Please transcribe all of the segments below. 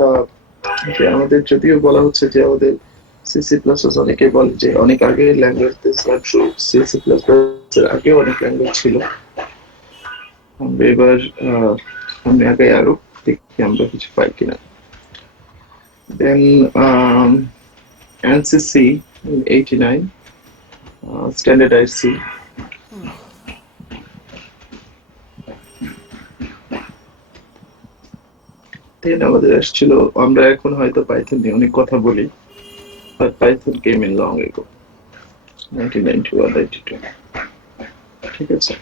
আহ, যে আমাদের যদিও বলা হচ্ছে যে আমাদের সিসি প্লাস অনেকে বলে যে অনেক আগে ল্যাঙ্গুয়েজ, সিসি প্লাস এর আগেও অনেক ল্যাঙ্গুয়েজ ছিল। আমরা এবার সামনে আগে আরো দেখি আমরা কিছু পাই কিনা। Then ANSYS in 89, standardized C. Then আমাদের আসছিল, আমরা এখন হয়তো পাইথন নিয়ে অনেক কথা বলি, but Python came in long ago, 1991, 92, ঠিক আছে,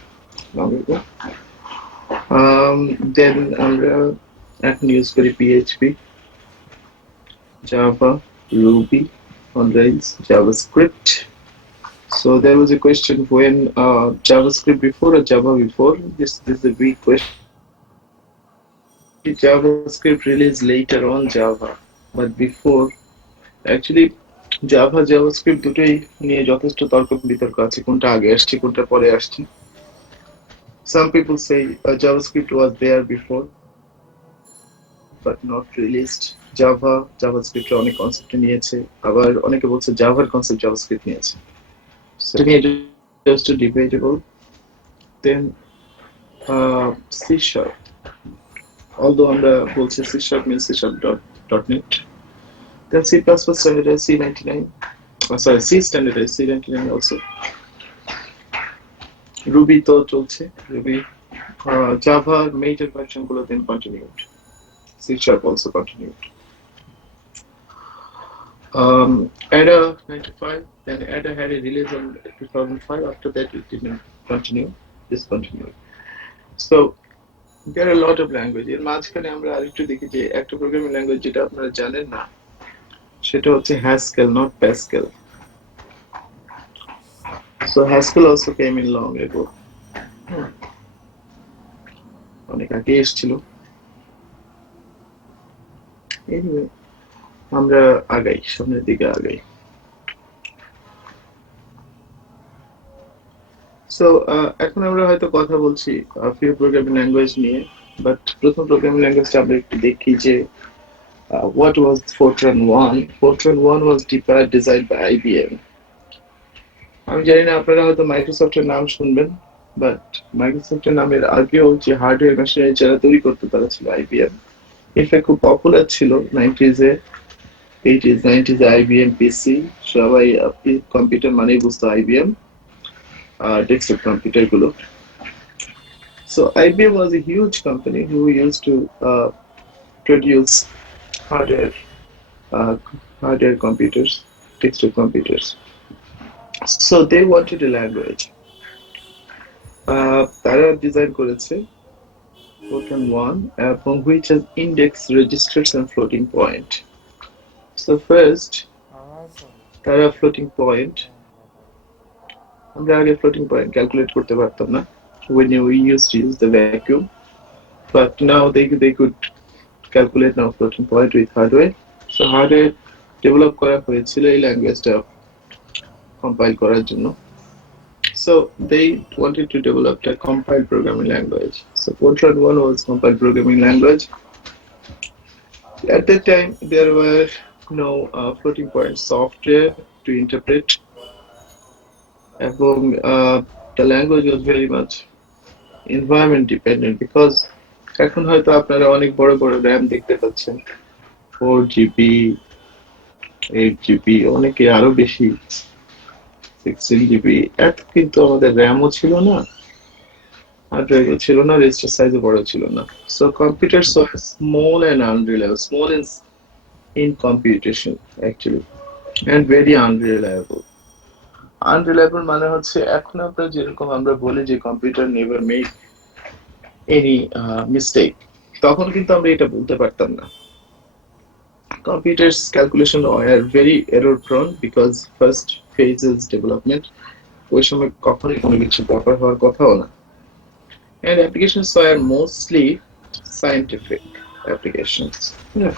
long ago. Then আমরা এখন ইউজ করি PHP, Java, Ruby on Rails, JavaScript. So there was a question when JavaScript before or Java before. This is a big question. JavaScript released later on Java, but before actually Java JavaScript দুটোই নিয়ে যথেষ্ট তর্ক বিতর্ক আছে, কোনটা আগে আসছে কোনটা পরে আসছে। Some people say JavaScript was there before but not released. JavaScript অনেক কনসেপ্ট নিয়েছে, আবার অনেকে বলছে জাভার কনসেপ্ট JavaScript নিয়েছে। So it is just debatable. Then C sharp, although আমরা বলছি C sharp means C sharp .NET. Then C++ standardized C99. Sorry, C standardized C99 also. Ruby তো চলছে, Ruby. Java major version গুলো then continued. C sharp also continued. Ada 95, then Ada had a release in 2005. After that, it didn't continue, discontinued. So there are a lot of languages. এর মাঝখানে আমরা আরেকটু দেখি যে একটা প্রোগ্রামিং ল্যাঙ্গুয়েজ যেটা আপনারা জানেন না, সেটা হচ্ছে Haskell, not Pascal. So Haskell also came in long ago. অনেক আগে এসেছিল। Anyway, আমরা আগাই, সামনের দিকে আগাই। সো এখন আমরা হয়তো কথা বলছি ফিউ প্রোগ্রামিং ল্যাঙ্গুয়েজ নিয়ে, বাট প্রথম প্রোগ্রামিং ল্যাঙ্গুয়েজটা আমরা একটু দেখি যে what was Fortran 1. Fortran 1 was designed by IBM. আমি জানি না আপনারা হয়তো মাইক্রোসফটের নাম শুনবেন, বাট মাইক্রোসফটের নামের আগেও যে হার্ডওয়্যার মেশিনারি যারা তৈরি করতো তারা ছিল IBM. ইনফ্যাক্ট খুব পপুলার ছিল 90s-এ, 90s-এ IBM পিসি। সবাই কম্পিউটার মানেই বুঝতো IBM, ডেস্কটপ কম্পিউটার গুলো। So IBM was a huge company who used to produce hardware, uh, hardware computers, desktop computers. So they wanted a language. তারা ডিজাইন করেছে Fortran 1, which has index, registers and floating point. So first, তারা floating point, আমরা আগে floating point calculate করতে পারতাম না when we used to use the vacuum, but now they could calculate now floating point with hardware. So hardware develop করা হয়েছিল এই ল্যাঙ্গুয়েজটা কম্পাইল করার জন্য. So they wanted to develop a compiled programming language. So Fortran 1 was compiled programming language. At that time, there were no floating point software to interpret, এবং the language was very much environment dependent because এখন হয়তো আপনারা অনেক বড় বড় RAM দেখতে পাচ্ছেন, 4 GB, 8 GB, অনেকে আরো বেশি, 16 GB। এত কিন্তু আমাদের র্যামও ছিল না, হার্ডওয়্যারও ছিল না, রেজিস্টার সাইজও বড় ছিল না। So computers were small and unreliable, small in computation actually, and very unreliable. Unreliable মানে হচ্ছে এখন আমরা যেরকম আমরা বলি যে computer never make any mistake, তখন কিন্তু আমরা এটা বলতে পারতাম না। Computers calculation are very error prone because first phases development, ওই সময় কখনোই কোনো কিছু ব্যাপার হওয়ার কথাও না। And applications are mostly scientific applications, yeah,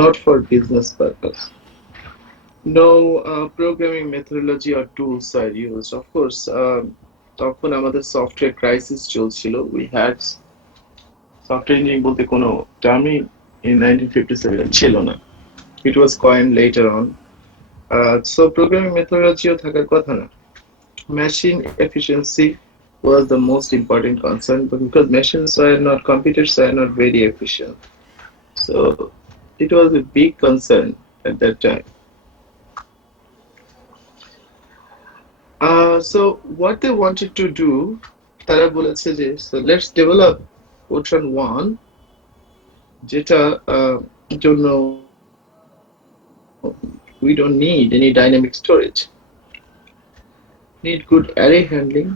not for business purpose. No programming methodology or tools are used. Of course, তখন আমাদের সফটওয়্যার ক্রাইসিস চলছিল। We had সফটওয়্যার ইঞ্জিনিয়ারিং বলতে কোনো টার্মই in 1957 ছিল না, it was coined later on. So programming methodology ও থাকার কথা না, machine efficiency was the most important concern, but because machines were not, computers were not very efficient, so it was a big concern at that time. So what they wanted to do, তারা বলেছে যে so let's develop Fortran 1 যেটা জন্য we don't need any dynamic storage, need good array handling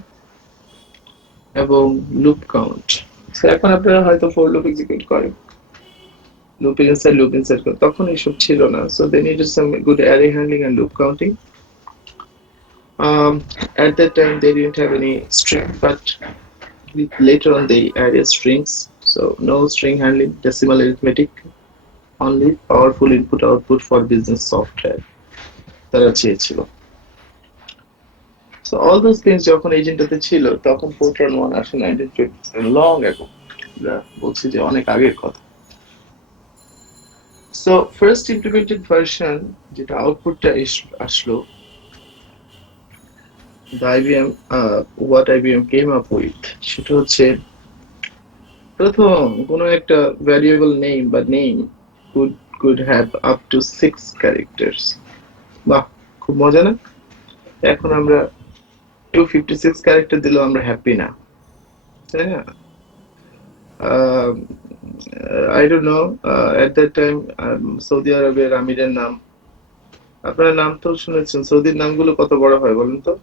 এবং loop count. So এখন আপনারা হয়তো for loop execute করেন, loop inside করে, তখন এইসব ছিল না, so they needed some good array handling and loop counting. At that time they didn't have any string, but later on they added strings, so no string handling, decimal arithmetic, only powerful input output for business software তারা চেয়েছিল. So all those things যখন এজেন্টাতে ছিল তখন Fortran 1 আসে 1957, long ago, বলছি যে অনেক আগের কথা. So first implemented version যেটা আউটপুটটা আসলো, the IBM what IBM came up with সেটা হচ্ছে প্রথম কোনো একটা ভ্যারিয়েবল নেম বা name could have up to 6 characters. বাহ, খুব মজা না? এখন আমরা 256 ক্যারেক্টার দিলেও আমরা হ্যাপি না, তাই না? I don't know, at that time Saudi আরবের আমিরের নাম, আপনারা নাম তো শুনেছেন, সৌদির নামগুলো কত বড় হয় বলেন তো?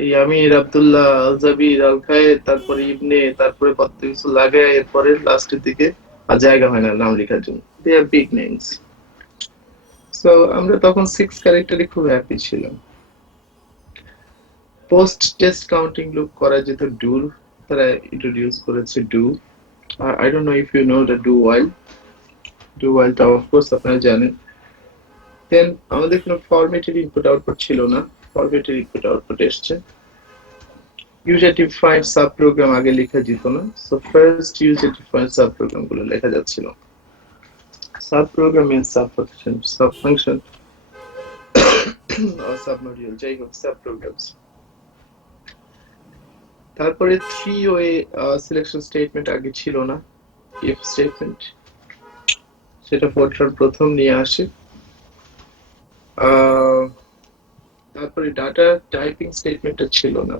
এই আমির, আব্দুল্লাহ, আল জাবির, আল খায়ের, তারপরে ইবনে, তারপরে কত কিছু লাগায়, এরপরে লাস্টের দিকে আর জায়গা হয় না নাম লেখার জন্য, দে আর বিগ নেমস। সো আমরা তখন 6 ক্যারেক্টারে খুব হ্যাপি ছিলাম। পোস্ট টেস্ট কাউন্টিং লুপ করা যেত ডুর, তারা ইন্ট্রোডিউস করেছে do. I don't know if you know the do while টা of course আপনারা জানেন। দেন আমাদের কোনো ফরম্যাটেড ইনপুট আউটপুট ছিল না, ফরম্যাটেড ইনপুট আউটপুট এসছে। ইউজার ডিফাইন্ড সাব প্রোগ্রাম আগে লেখা যেত না, so first user defined sub program গুলো লেখা যাচ্ছিল। Sub program and sub function or sub module, যাই হোক সাব প্রোগ্রামস। তারপরে 3-way সিলেকশন স্টেটমেন্ট আগে ছিল না, ইফ স্টেটমেন্ট, সেটা ফরট্রান প্রথম নিয়ে আসে। তারপরে ডাটা টাইপিং স্টেটমেন্টটা ছিল না,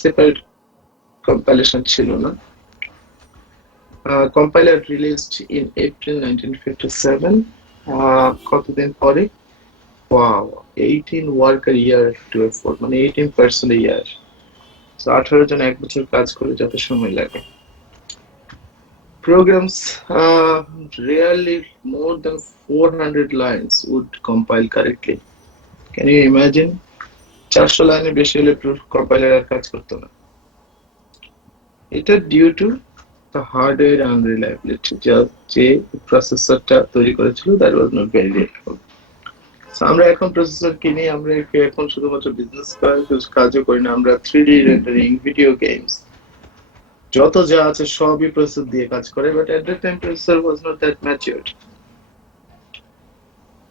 সেপারেট কম্পাইলেশন ছিল না। কম্পাইলার রিলিজড ইন এপ্রিল 1957, কতদিন পরে? ওয়াও, 18 ওয়ার্কার ইয়ার টু এফোর্ট, মানে 18% a year, so 18 জন এক বছর কাজ করে যত সময় লাগে। Programs rarely more than 400 lines would compile correctly. Can you imagine? 400 লাইনের বেশি হলে কম্পাইলার আর কাজ করতো না। এটা ডিউ টু দ্য হার্ডওয়্যার আনরিলায়েবিলিটি, যে প্রসেসরটা তৈরি করেছিল that was not very reliable. So আমরা এখন প্রসেসর কিনি, আমরা এখন শুধুমাত্র বিজনেস কাজও করি না, আমরা 3D রেন্ডারিং, ভিডিও গেমস, যত যা আছে সবই প্রসেসর দিয়ে কাজ করে, but at that time processor was not that matured.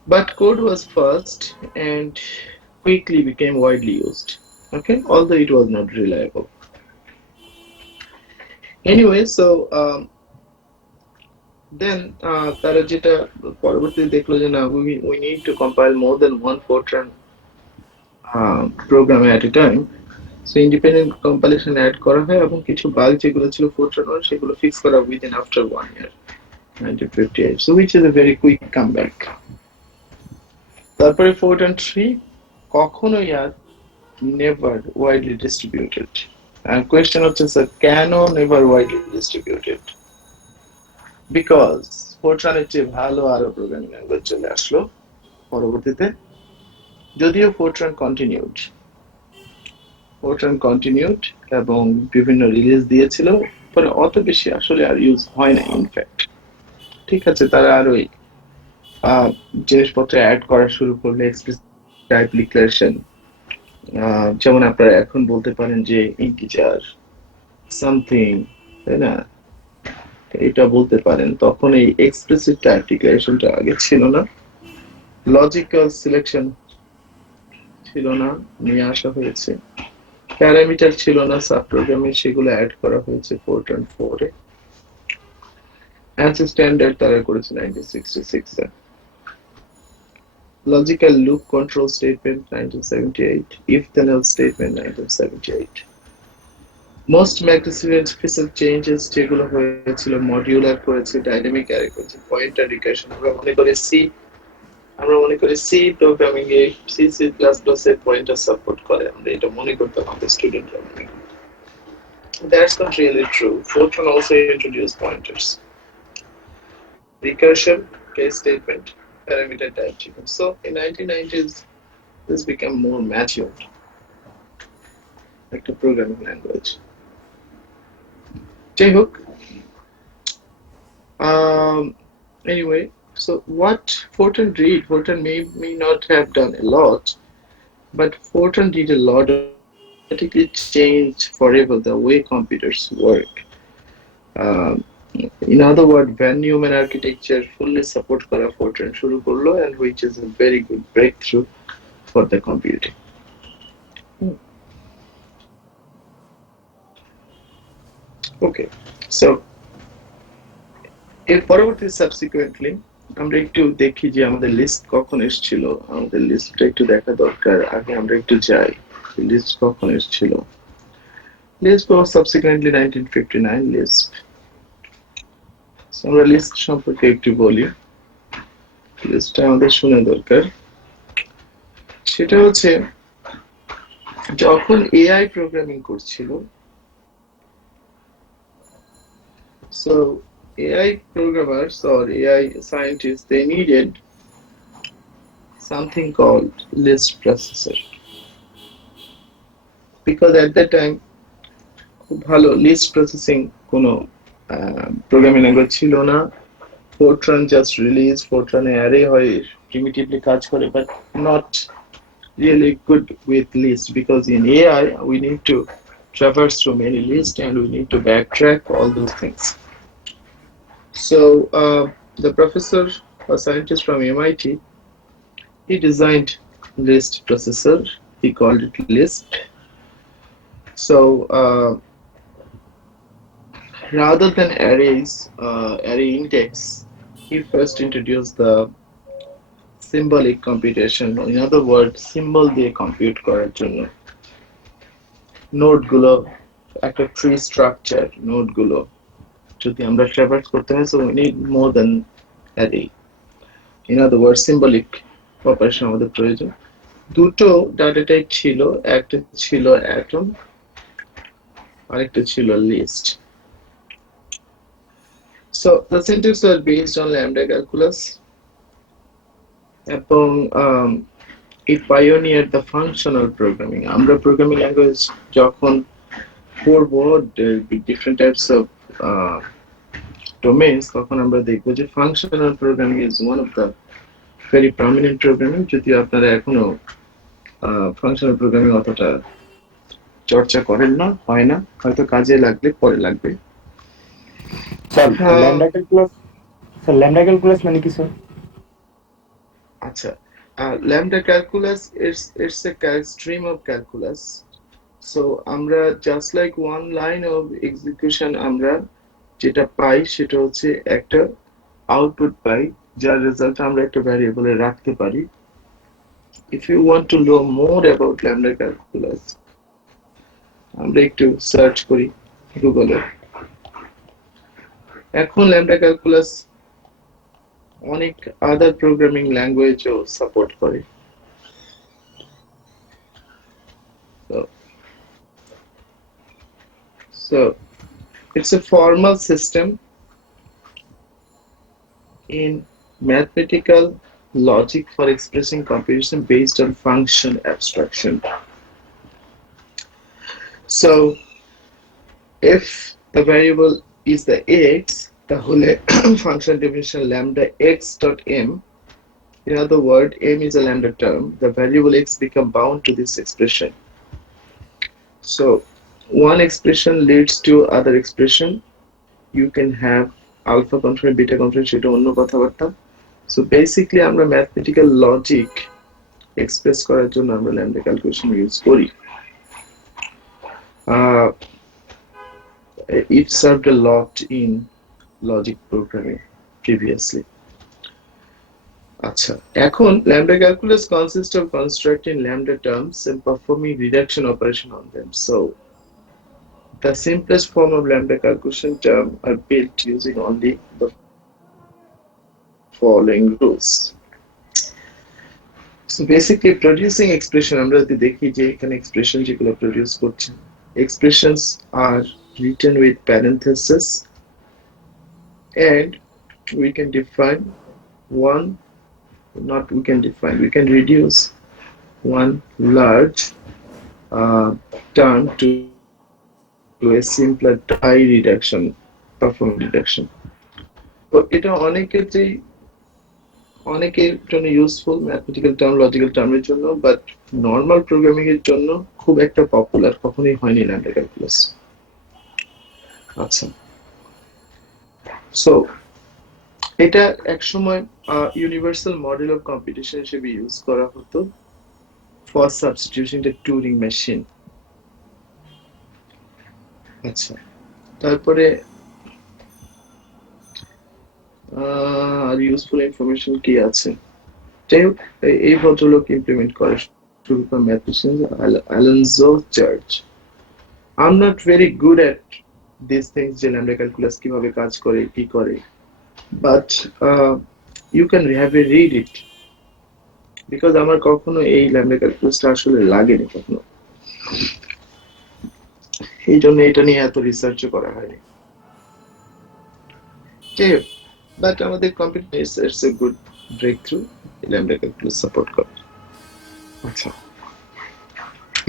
But code was fast and quickly became widely used. Okay, although it was not reliable. Anyway, so then তারা যেটা পরবর্তীতে দেখলো যে না, we need to compile more than one Fortran program at a time. So independent compilation add করা হয় এবং কিছু বাগ যেগুলো ছিল Fortran 1 সেগুলো ফিক্স করা within after 1 year, 1958. So which is a very quick comeback. তারপরে Fortran 3 কখনোই আর never widely distributed. And question হচ্ছে স্যার কেন never widely distributed? Because Fortran এর চেয়ে ভালো আরো প্রোগ্রামিং ল্যাঙ্গুয়েজ চলে আসলো পরবর্তীতে, যদিও Fortran continued এবং বিভিন্ন রিলিজ দিয়েছিল, পরে অত বেশি আসলে আর ইউজ হয় না। ইনফ্যাক্ট ঠিক আছে, তারা আর ওই জিনিসপত্র অ্যাড করা শুরু করলে, এক্সপ্লিসিট টাইপ ডিক্লারেশন, যেমন আপনারা এখন বলতে পারেন যে ইন্টিজার সামথিং, তাই না, এটা বলতে পারেন। তখন এই এক্সপ্লিসিট টাইপ ডিক্লারেশনটা আগে ছিল না, লজিক্যাল সিলেকশন ছিল না, নিয়ে আসা হয়েছে। প্যারামিটার ছিল না সাব প্রোগ্রামে, সেগুলো অ্যাড করা হয়েছে ফোরট্রান 4 এ। অ্যান্সি স্ট্যান্ডার্ড তারা করেছে 1966 এ। Logical loop control statement 1978, if then else statement 1978। Most magnificent changes যেগুলো হয়েছিল, মডিউলার করেছে, ডাইনামিক অ্যারে করেছে, পয়েন্টার রিকারশন। আমরা মনে করি সি প্রোগ্রামিং এ, সি সি প্লাস প্লাস এর পয়েন্টার সাপোর্ট করে, আমরা এটা মনে করতাম আমাদের স্টুডেন্টরা মনে করে। That's not really true. Fortran also introduced pointers, recursion, case statement, parameter type checker. So in 1990s, this became more matured, like a programming language. যাই হোক, anyway, so what Fortran did, Fortran may not have done a lot, but Fortran did a lot of dramatically changed forever the way computers work. Um, in other words, Van Neumann architecture fully support করা Fortran শুরু করলো, and which is a very good breakthrough for the computing. Okay, so এর পরবর্তী সাবসিকুয়েন্টলি আমরা একটু দেখি যে আমাদের লিস্ট কখন এসেছিল। আমাদের লিস্টটা একটু দেখা দরকার, আগে আমরা একটু যাই লিস্ট কখন এসেছিল। List was subsequently 1959 list. আমরা লিস্ট সম্পর্কে একটু বলি, লিস্টটা আমাদের শুনে দরকার। সেটা হচ্ছে যখন এআই প্রোগ্রামিং করছিল, so AI programmers or AI scientists, they needed something called list processor, because at that time খুব ভালো লিস্ট প্রসেসিং কোনো প্রোগ্রামিং ল্যাঙ্গুয়েজ ছিল না। Fortran just released, Fortran array হয়, primitively কাজ করে, but not really good with list, because in AI we need to traverse through many lists and we need to backtrack all those things. So the professor, a scientist from MIT, he designed list processor. He called it Lisp. So rather than arrays, array index, he first introduced the symbolic computation. In other words, symbol দিয়ে compute করার জন্য নোড গুলো, একটা tree structure, node গুলো যদি আমরা ট্রাভার্স করতে হয়, so we need more than array. In other words, symbolic operation আমাদের প্রয়োজন। দুটো ডাটা টাইপ ছিল, একটা ছিল অ্যাটম, আরেকটা ছিল list. So the syntax were based on lambda calculus, এবং it pioneered the functional programming. আমরা প্রোগ্রামিং ল্যাঙ্গুয়েজ যখন পড়বো different types of domains, তখন আমরা দেখবো যে functional programming is one of the very prominent programming, যদিও আপনারা এখনো ফাংশনাল প্রোগ্রামিং অতটা চর্চা করেন না, হয় না, হয়তো কাজে লাগলে পরে লাগবে। স্যার ল্যামডা ক্যালকুলাস মানে কি স্যার? আচ্ছা, lambda calculus it's a stream of calculus. So আমরা just like one line of execution, আমরা যেটা পাই সেটা হচ্ছে একটা আউটপুট পাই, যার রেজাল্ট আমরা একটা ভ্যারিয়েবলে রাখতে পারি। If you want to know more about lambda calculus, আমরা একটু সার্চ করি গুগলে। এখন lambda calculus অনেক আদার প্রোগ্রামিং ল্যাঙ্গুয়েজও সাপোর্ট করে। So it's a formal system in mathematical logic for expressing computation based on function abstraction. So if the variable is the x, তাহলে function definition lambda x dot m. In other words, m is a lambda term. The variable x become bound to this expression. So one expression leads to other expression. You can have alpha confluent beta confluent সেটা অন্য কথাবার্তা। So basically আমরা mathematical logic express করার জন্য আমরা lambda calculation use করি। It served a lot in logic programming previously. আচ্ছা, এখন lambda calculus consists of constructing lambda terms and performing reduction operation on them. So the simplest form of lambda calculation term are built using only the following rules. So basically producing expression, আমরা যদি দেখি যে এখানে expression যেগুলো প্রডিউস করছে, expressions are written with parentheses and we can define one, not we can define, we can reduce one large term to a simpler high reduction, perform reduction. তো এটা অনেকের জন্য ইউজফুল ম্যাথমেটিক্যাল টার্ম লজিক্যাল টার্মের জন্য, but normal programming এর জন্য খুব একটা পপুলার কখনোই হয়নি ল্যামডা ক্যালকুলাস। আচ্ছা, সো এটা একসময় ইউনিভার্সাল মডেল অফ কম্পিটিশন হিসেবে ইউজ করা হতো for substitution the Turing machine. আচ্ছা, তারপরে আর ইউজফুল ইনফরমেশন কি আছে, যাই হোক এই ভদ্রলোক ইমপ্লিমেন্ট করে শুরু করে mathematician Alonzo Church. I am not very good at this things যে ল্যামডা ক্যালকুলাস কিভাবে কাজ করে কি করে, but you can have a read it, because আমার কখনো এই ল্যামডা ক্যালকুলাসটা আসলে লাগেনি কখনো, এই জন্য এটা নিয়ে এত রিসার্চও করা হয়নি। যাই হোক, বাট আমাদের computer it's a good breakthrough lambda calculus support করে। আচ্ছা,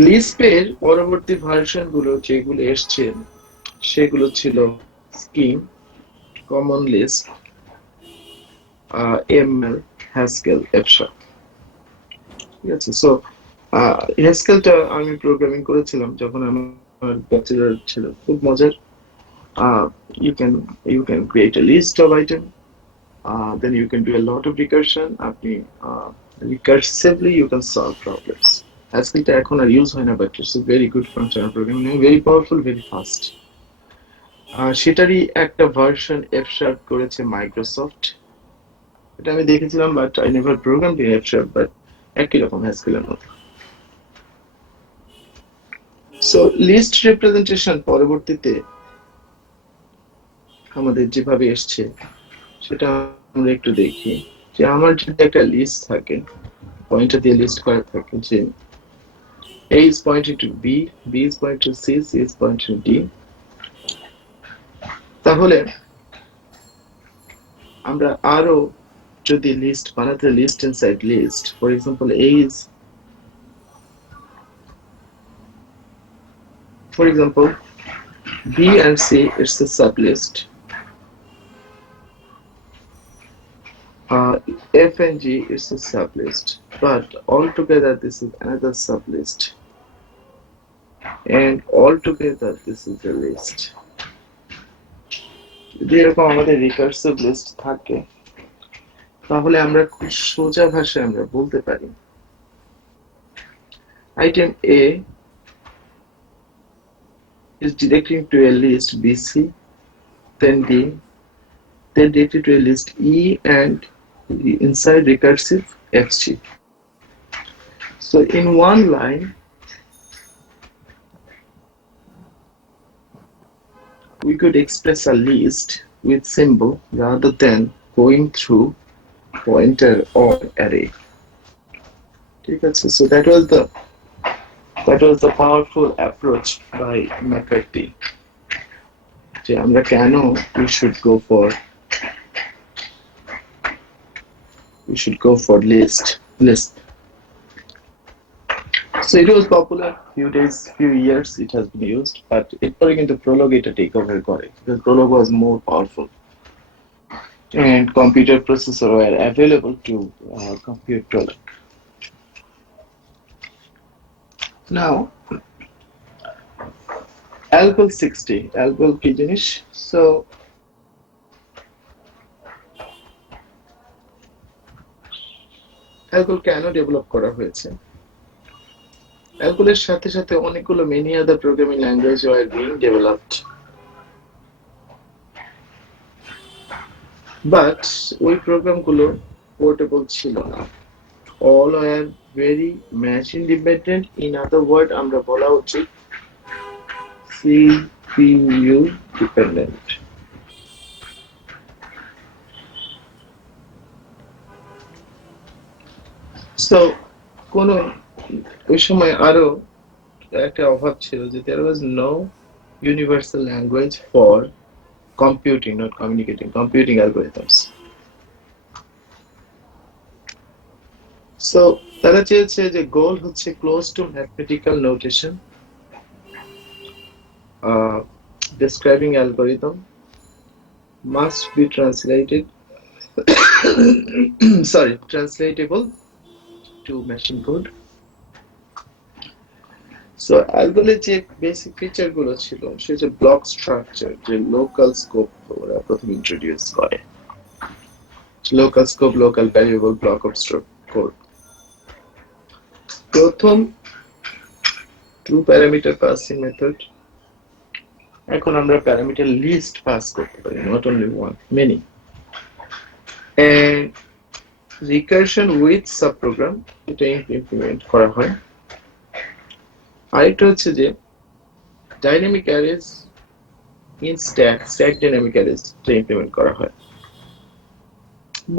লিস্পের পরবর্তী ভার্সন গুলো যেগুলো এসছে সেগুলো ছিল Scheme, Common Lisp, ML, Haskell, F sharp. ঠিক আছে, সো হ্যাস্কেলটা আমি প্রোগ্রামিং করেছিলাম যখন আমার ব্যাচেলর ছিল, খুব মজার। you can create a list of item, then you can do a lot of recursion. আপনি recursively you can solve problems. Haskellটা এখন আর ইউজ হয় না, but it's a very good functional programming, very powerful, very fast. সেটারই একটা version F sharp করেছে মাইক্রোসফট, এটা আমি দেখেছিলাম, but I never programmed in F sharp, but একই রকম হ্যাসকেলের মতো। সো লিস্ট রিপ্রেজেন্টেশন পরবর্তীতে আমাদের যেভাবে এসছে সেটা আমরা একটু দেখি। যে আমার যদি একটা লিস্ট থাকে, পয়েন্টার দিয়ে লিস্ট করা থাকে, যে A is pointing to B, B is pointing to C, C is pointing to D, তাহলে আমরা আরো যদি লিস্ট বানাতে, list inside list, for example A is, for example, B and C is the sublist, F and G is a sublist, but altogether this is another sublist, and altogether this is a list. যদি এরকম আমাদের recursive list থাকে, তাহলে আমরা খুব সোজা ভাষায় আমরা বলতে পারি item A is directing to a list BC, then D, then directed to a list E, and inside recursive FG. So in one line we could express a list with symbol rather than going through pointer or array. ঠিক আছে, so that was the powerful approach by McCarthy, যে আমরা কেন we should go for list. So it was popular few years it has been used, but এরপরে কিন্তু Prolog এটা take over করে, because Prolog was more powerful and computer processor were available to compute Prolog. Now Algol 60, Algol কি জিনিস? So অ্যালগোল কেন ডেভেলপ করা হয়েছে? অ্যালগোলের সাথে সাথে অনেকগুলো many other programming language are being developed, but ওই প্রোগ্রামগুলো পোর্টেবল ছিল না। all are very machine dependent, in other word আমরা বলা উচিত CPU dependent. So কোন ওই সময় আরো একটা অভাব ছিল যে there was no universal language for computing, not communicating, computing algorithms. So তারা চেয়েছে যে গোল হচ্ছে close to mathematical notation, describing algorithm must be translated sorry, translatable to machine code. So অ্যালগোলের যে বেসিক ফিচার গুলো ছিল সেটা ব্লক স্ট্রাকচার, যে লোকাল স্কোপ ওরা প্রথম ইন্ট্রোডিউস করে। Local scope, local variable, block of code. প্রথম 2 প্যারামিটার পাসিং মেথড, এখন আমরা প্যারামিটার লিস্ট পাস করতে পারি, not only one, many. And recursion with subprogram, এটা ইমপ্লিমেন্ট করা হয়। আরেকটা হচ্ছে যে dynamic arrays in stack dynamic arrays implement করা হয়।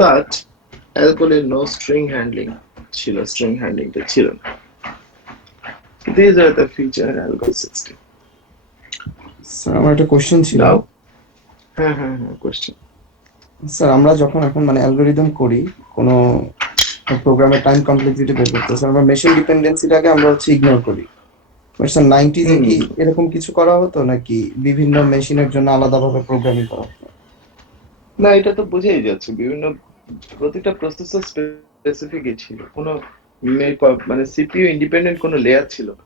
বাট অ্যালগোলের নো স্ট্রিং হ্যান্ডলিং ছিল, স্ট্রিং হ্যান্ডলিংটা ছিল না। These are the feature in algol system. Sir আমার একটা কোশ্চেন ছিল। Now, হ্যাঁ, কোশ্চেন। স্যার আমরা যখন এখন মানে অ্যালগরিদম করি কোনো প্রোগ্রামের টাইম কমপ্লেক্সিটি বের করতে, স্যার আমরা মেশিন ডিপেন্ডেন্সিটাকে আমরা হচ্ছে ইগনোর করি। স্যার 90s এ কি এরকম কিছু করা হতো নাকি বিভিন্ন মেশিনের জন্য আলাদাভাবে প্রোগ্রামিং করা হতো? না, এটা তো বুঝেই যাচ্ছে, বিভিন্ন প্রতিটা প্রসেসর স্পেসিফিকই ছিল, কোনো মানে সিপিইউ ইন্ডিপেন্ডেন্ট কোনো লেয়ার ছিল না।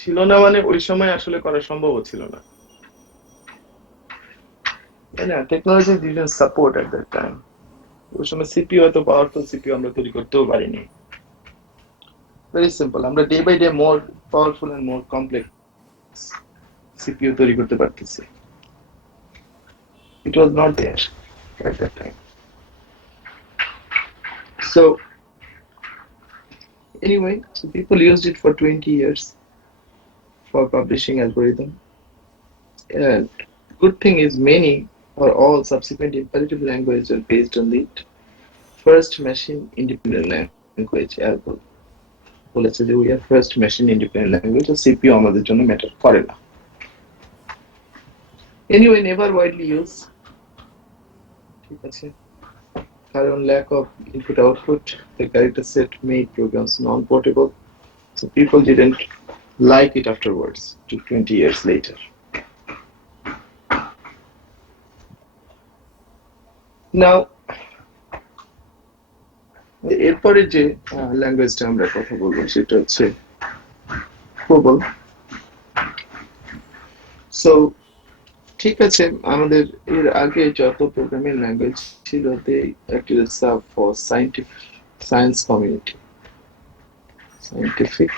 ছিল না মানে ওই সময় আসলে করা সম্ভব ছিল না, তাই না? Technology didn't support at that time. ওই সময় সিপিইউ এত পাওয়ারফুল সিপিইউ আমরা তৈরি করতেও পারিনি। ভেরি সিম্পল, আমরা day by day more powerful and more complex CPU তৈরি করতে পারতেছি। It was not there at that time. So anyway, so people used it for 20 years for publishing algorithm. And good thing is many or all subsequent imperative languages are based on the first machine independent language algol. বলেছে যে we are first machine independent language, আর CPU আমাদের জন্য ম্যাটার করে না। Anyway, never widely used, ঠিক আছে, কারণ lack of input output, the character set made programs non-portable, so people didn't like it afterwards, to 20 years later. Now, এরপরে যে ল্যাঙ্গুয়েজটা আমরা কথা বলবো সেটা হচ্ছে COBOL। সো ঠিক আছে, আমাদের এর আগে যত প্রোগ্রামিং ল্যাঙ্গুয়েজ ছিল they actually serve for science community, scientific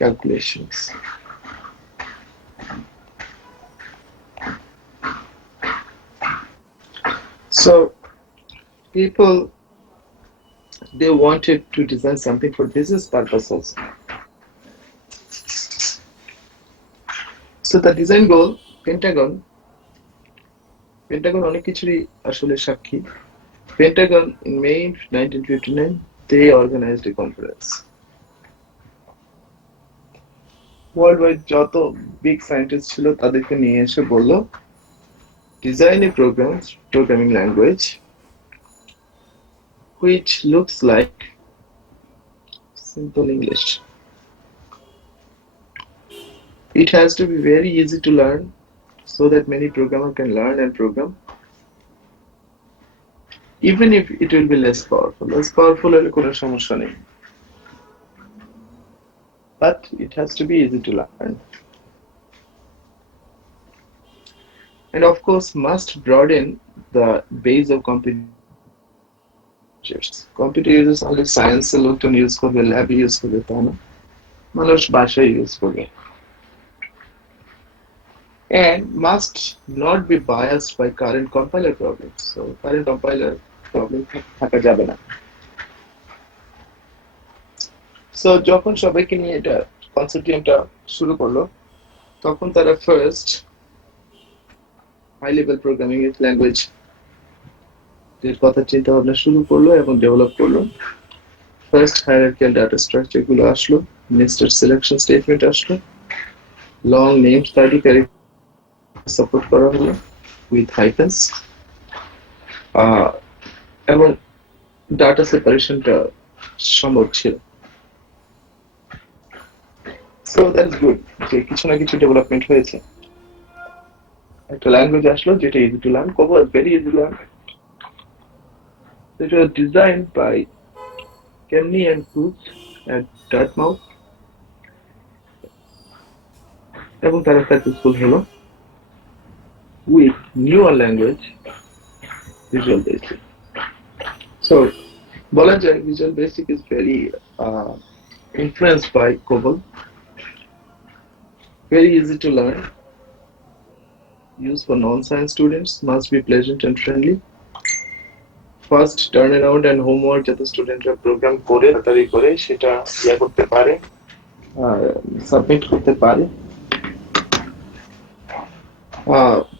calculations. So people, they wanted to design something for business purpose also. So the design goal, Pentagon অনেক কিছুরই আসলে সাক্ষী। Pentagon in May 1959 they organized a conference. Worldwide যত big scientist ছিল তাদেরকে নিয়ে এসে বলল design a programming language which looks like simple English. It has to be very easy to learn so that many programmers can learn and program, even if it will be less powerful. Less powerful হলে কোনো সমস্যা নেই, but it has to be easy to learn. And of course must broaden the base of subjects. Computer uses only সায়েন্সের লোকজন ইউজ করবে, ল্যাবে ইউজ করবে তা না, মানুষ বাসায় ইউজ করবে। And must not be biased by current compiler problems. So current compiler problem থাকা যাবে না। সো যখন সবাইকে নিয়ে এটা কনসোর্টিয়ামটা শুরু করলো, তখন তারা first high level programming language এর কথা চিন্তা ভাবনা শুরু করলো এবং ডেভেলপ করলো। ফার্স্ট হায়ারার্কিয়াল ডাটা স্ট্রাকচার গুলো আসলো, নেস্টেড সিলেকশন স্টেটমেন্ট আসলো, long name study character support করা হলো উইথ হাইফেন্স, এবং ডাটা সেপারেশনটা সম্ভব ছিল। সো দ্যাটস গুড যে কিছু না কিছু ডেভেলপমেন্ট হয়েছে। একটা ল্যাঙ্গুয়েজ আসলো যেটা easy to learn, COBOL very easy learn. It was designed by Kemeny and Cruz at Dartmouth, এবং তারা সাকসেসফুল হলো with newer language Visual Basic. So বলা যায় Visual Basic is very influenced by COBOL, very easy to learn, used for non-science students, must be pleasant and friendly, first turn around and homework যাতে স্টুডেন্টরা প্রোগ্রাম করে তাড়াতাড়ি করে সেটা করতে পারে, সাবমিট করতে পারে।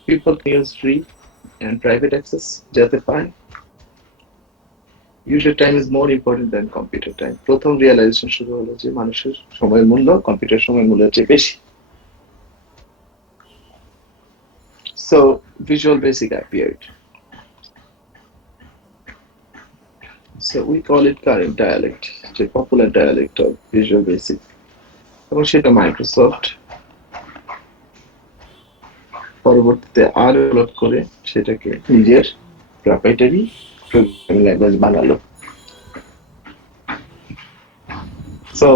People can use free and private access যাতে পায়। User time is more important than computer time. প্রথম রিয়েলাইজেশন শুরু হলো যে মানুষের সময়ের মূল্য কম্পিউটার সময়ের মূল্যের চেয়ে বেশি। So visual basic appeared. So we call it current dialect, the popular dialect of Visual Basic. এবং সেটা মাইক্রোসফট পরবর্তীতে আরো ডেভেলপ করে সেটাকে নিজের প্রপ্রাইটারি প্রোগ্রামিং ল্যাঙ্গুয়েজ বানালো। So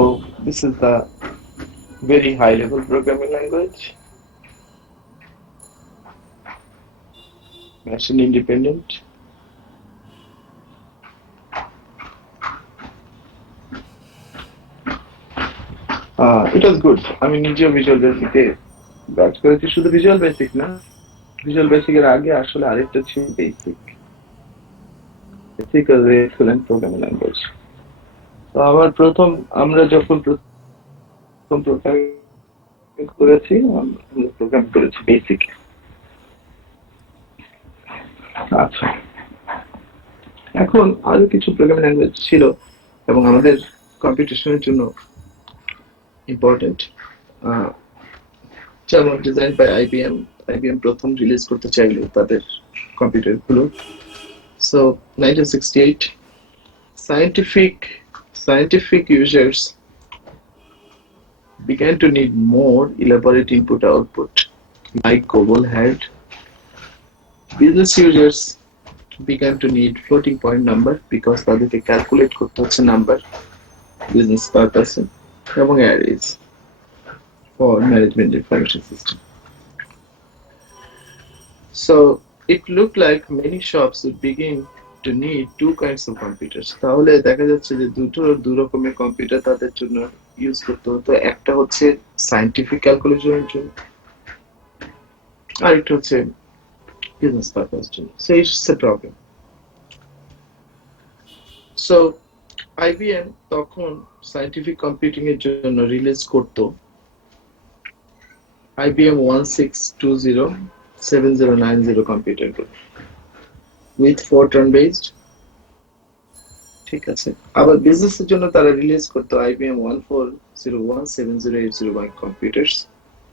this is the very high level programming language, machine independent. It was good. আমি নিজেও ভিজুয়াল বেসিকে কাজ করেছি, শুধু ভিজুয়াল বেসিক না, ভিজুয়াল বেসিক এর আগে আসলে আরেকটা ছিল basic. Basic is excellent programming language. তো আমার আমরা যখন প্রথম প্রোগ্রামিং করেছি, আমরা প্রোগ্রাম করেছি বেসিক। আচ্ছা, এখন আরো কিছু প্রোগ্রামিং ল্যাঙ্গুয়েজ ছিল এবং আমাদের কম্পিটিশনের জন্য ইম্পর্টেন্ট, যেমন ডিজাইন বাই আইবিএম প্রথম রিলিজ করতে চাইলো তাদের কম্পিউটার গুলো। সো 1968 scientific users began to need more elaborate input-output like COBOL had. Business users began to need floating point number because তাদেরকে ক্যালকুলেট করতে হচ্ছে নাম্বার বিজনেস পারপাসে, এবং arrays for management information system. So it looked like many shops would begin to need two kinds of computers. তাহলে দেখা যাচ্ছে যে দু রকমের কম্পিউটার তাদের জন্য ইউজ করতে হতো। একটা হচ্ছে সায়েন্টিফিক ক্যালকুলেশনের জন্য, আর একটা হচ্ছে বিজনেস পারপাস জন্য। So it's a problem. So IBM তখন সায়েন্টিফিক কম্পিউটিং এর জন্য রিলিজ করতো IBM 1620 কম্পিউটার উইথ ফোরট্রন বেসড, ঠিক আছে। আবার বিজনেসের জন্য তারা রিলিজ করতো IBM 1401 কম্পিউটার্স,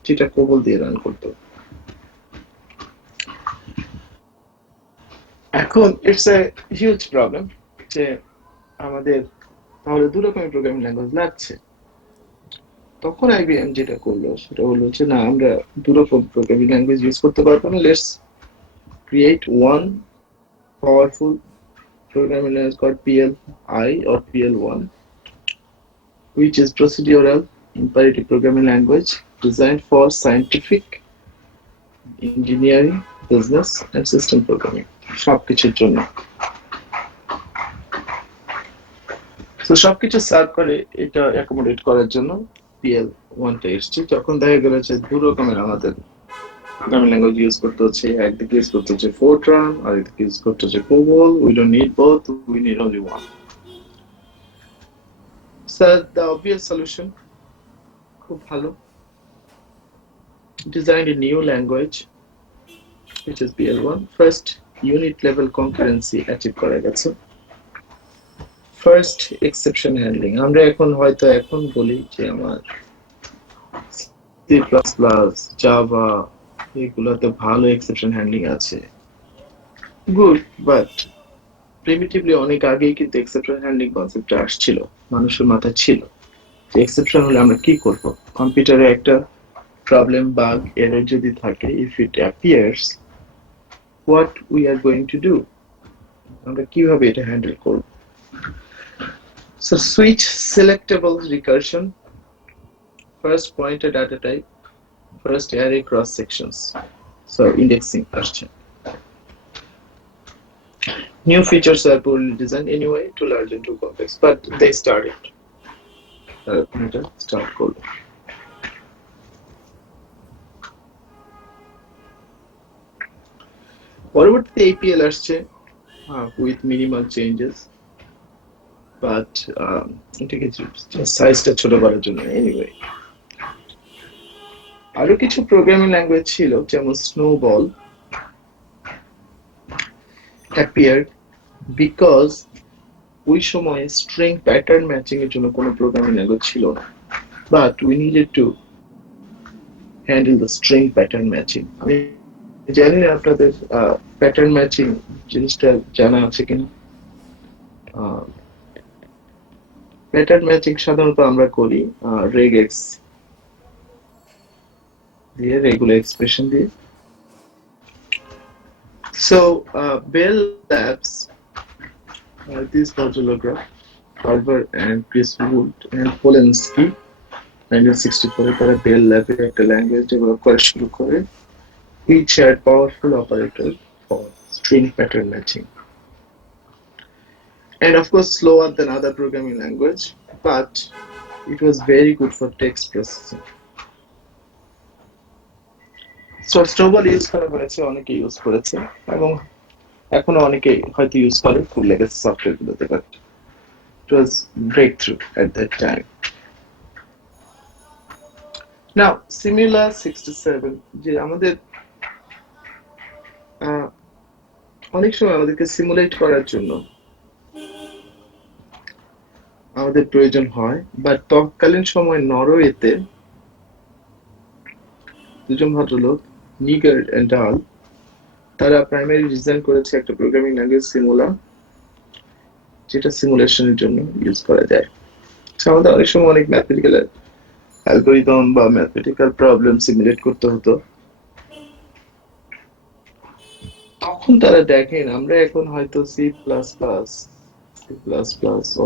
যেটা COBOL দিয়ে রান করতো। এখন ইটস এ হিউজ প্রবলেম যে আমাদের তাহলে দু রকমের প্রোগ্রামিং ল্যাঙ্গুয়েজ লাগছে। তখন IBM যেটা করলো সেটা হলো যে না, আমরা দু রকম প্রোগ্রামিং ল্যাঙ্গুয়েজ ইউজ করতে পারবো না, let's create one powerful programming language called PLI or PL1, which is procedural imperative programming language designed for scientific, engineering, business and system programming. সব কিছুর জন্য তো সবকিছু সার্ভ করে এটা অ্যাকোমোডেট করার জন্য পিএল ওয়ানটা এসছে। যখন দেখা গেল যে দু রকমের আমাদের প্রোগ্রামিং ল্যাঙ্গুয়েজ ইউজ করতে হচ্ছে, একদিকে ইউজ করতে হচ্ছে ফোরট্রান আর একদিকে ইউজ করতে হচ্ছে COBOL, we don't need both, we need only one. Sir the obvious solution খুব ভালো, design a new language which is PL1. First unit level concurrency achieve করা গেছে। ফার্স্ট এক্সেপশন হ্যান্ডলিং, আমরা এখন বলি যে আমার সি প্লাস প্লাস জাভা এগুলোতে ভালো এক্সেপশন হ্যান্ডলিং আছে, গুড, বাট প্রিমিটিভলি অনেক আগেই কিন্তু এক্সেপশন হ্যান্ডলিং কনসেপ্ট আসছিল, মানুষের মাথায় ছিল যে এক্সেপশন হলে আমরা কি করব। কম্পিউটারে একটা প্রবলেম বাগ এরর যদি থাকে, if it appears, what we are going to do, আমরা কিভাবে এটা হ্যান্ডেল করব। So switch selectable recursion, first pointer data type, first array cross sections. So indexing আসছে। New features are poorly designed anyway, too large and too complex, but they started. Start করলো। পরবর্তীতে APL আসছে with minimal changes, but এটাকে সাইজটা ছোট করার জন্য। এনিওয়ে আরো কিছু প্রোগ্রামিং ল্যাঙ্গুয়েজ ছিল, যেমন স্নোবল অ্যাপিয়ার্ড বিকজ ওই সময় স্ট্রিং প্যাটার্ন ম্যাচিং এর জন্য কোনো প্রোগ্রামিং ল্যাঙ্গুয়েজ ছিল না, but we needed to handle the string pattern matching. আমি জানি না আপনাদের প্যাটার্ন ম্যাচিং জিনিসটা জানা আছে কিনা। প্যাটার্ন ম্যাচিং সাধারণত আমরা করি রেগেক্স দিয়ে, রেগুলার এক্সপ্রেশন দিয়ে। So Bell Labs, this Bajolograph, Carver and Chris Wood and Polensky 1964 তারা বেল ল্যাবে একটা ল্যাঙ্গুয়েজ ডেভেলপ করা শুরু করে, which had powerful operator for string pattern matching, and of course slower than other programming language, but it was very good for text processing. So Snowball use করা হয়েছে, অনেকে ইউজ করেছে এবং এখনো অনেকে হয়তো ইউজ করে ফুল লেগেছে সফটওয়্যার গুলোতে, but it was breakthrough at that time. Now Simula 67, যে আমাদের অনেক সময় আমাদেরকে সিমুলেট করার জন্য আমাদের প্রয়োজন হয়, বাট তৎকালীন সময় নরওয়েতে দুজন ভদ্রলোক নিগার এন্ড ডাল, তারা প্রাইমারি ডিজাইন করেছে একটা প্রোগ্রামিং ল্যাঙ্গুয়েজ সিমুলা, যেটা সিমুলেশনের জন্য ইউজ করা যায়। আমাদের অনেক সময় অনেক ম্যাথমেটিক্যাল অ্যালগরিদম বা ম্যাথমেটিক্যাল প্রবলেম সিমুলেট করতে হতো, তখন তারা দেখেন আমরা এখন হয়তো সি প্লাস প্লাস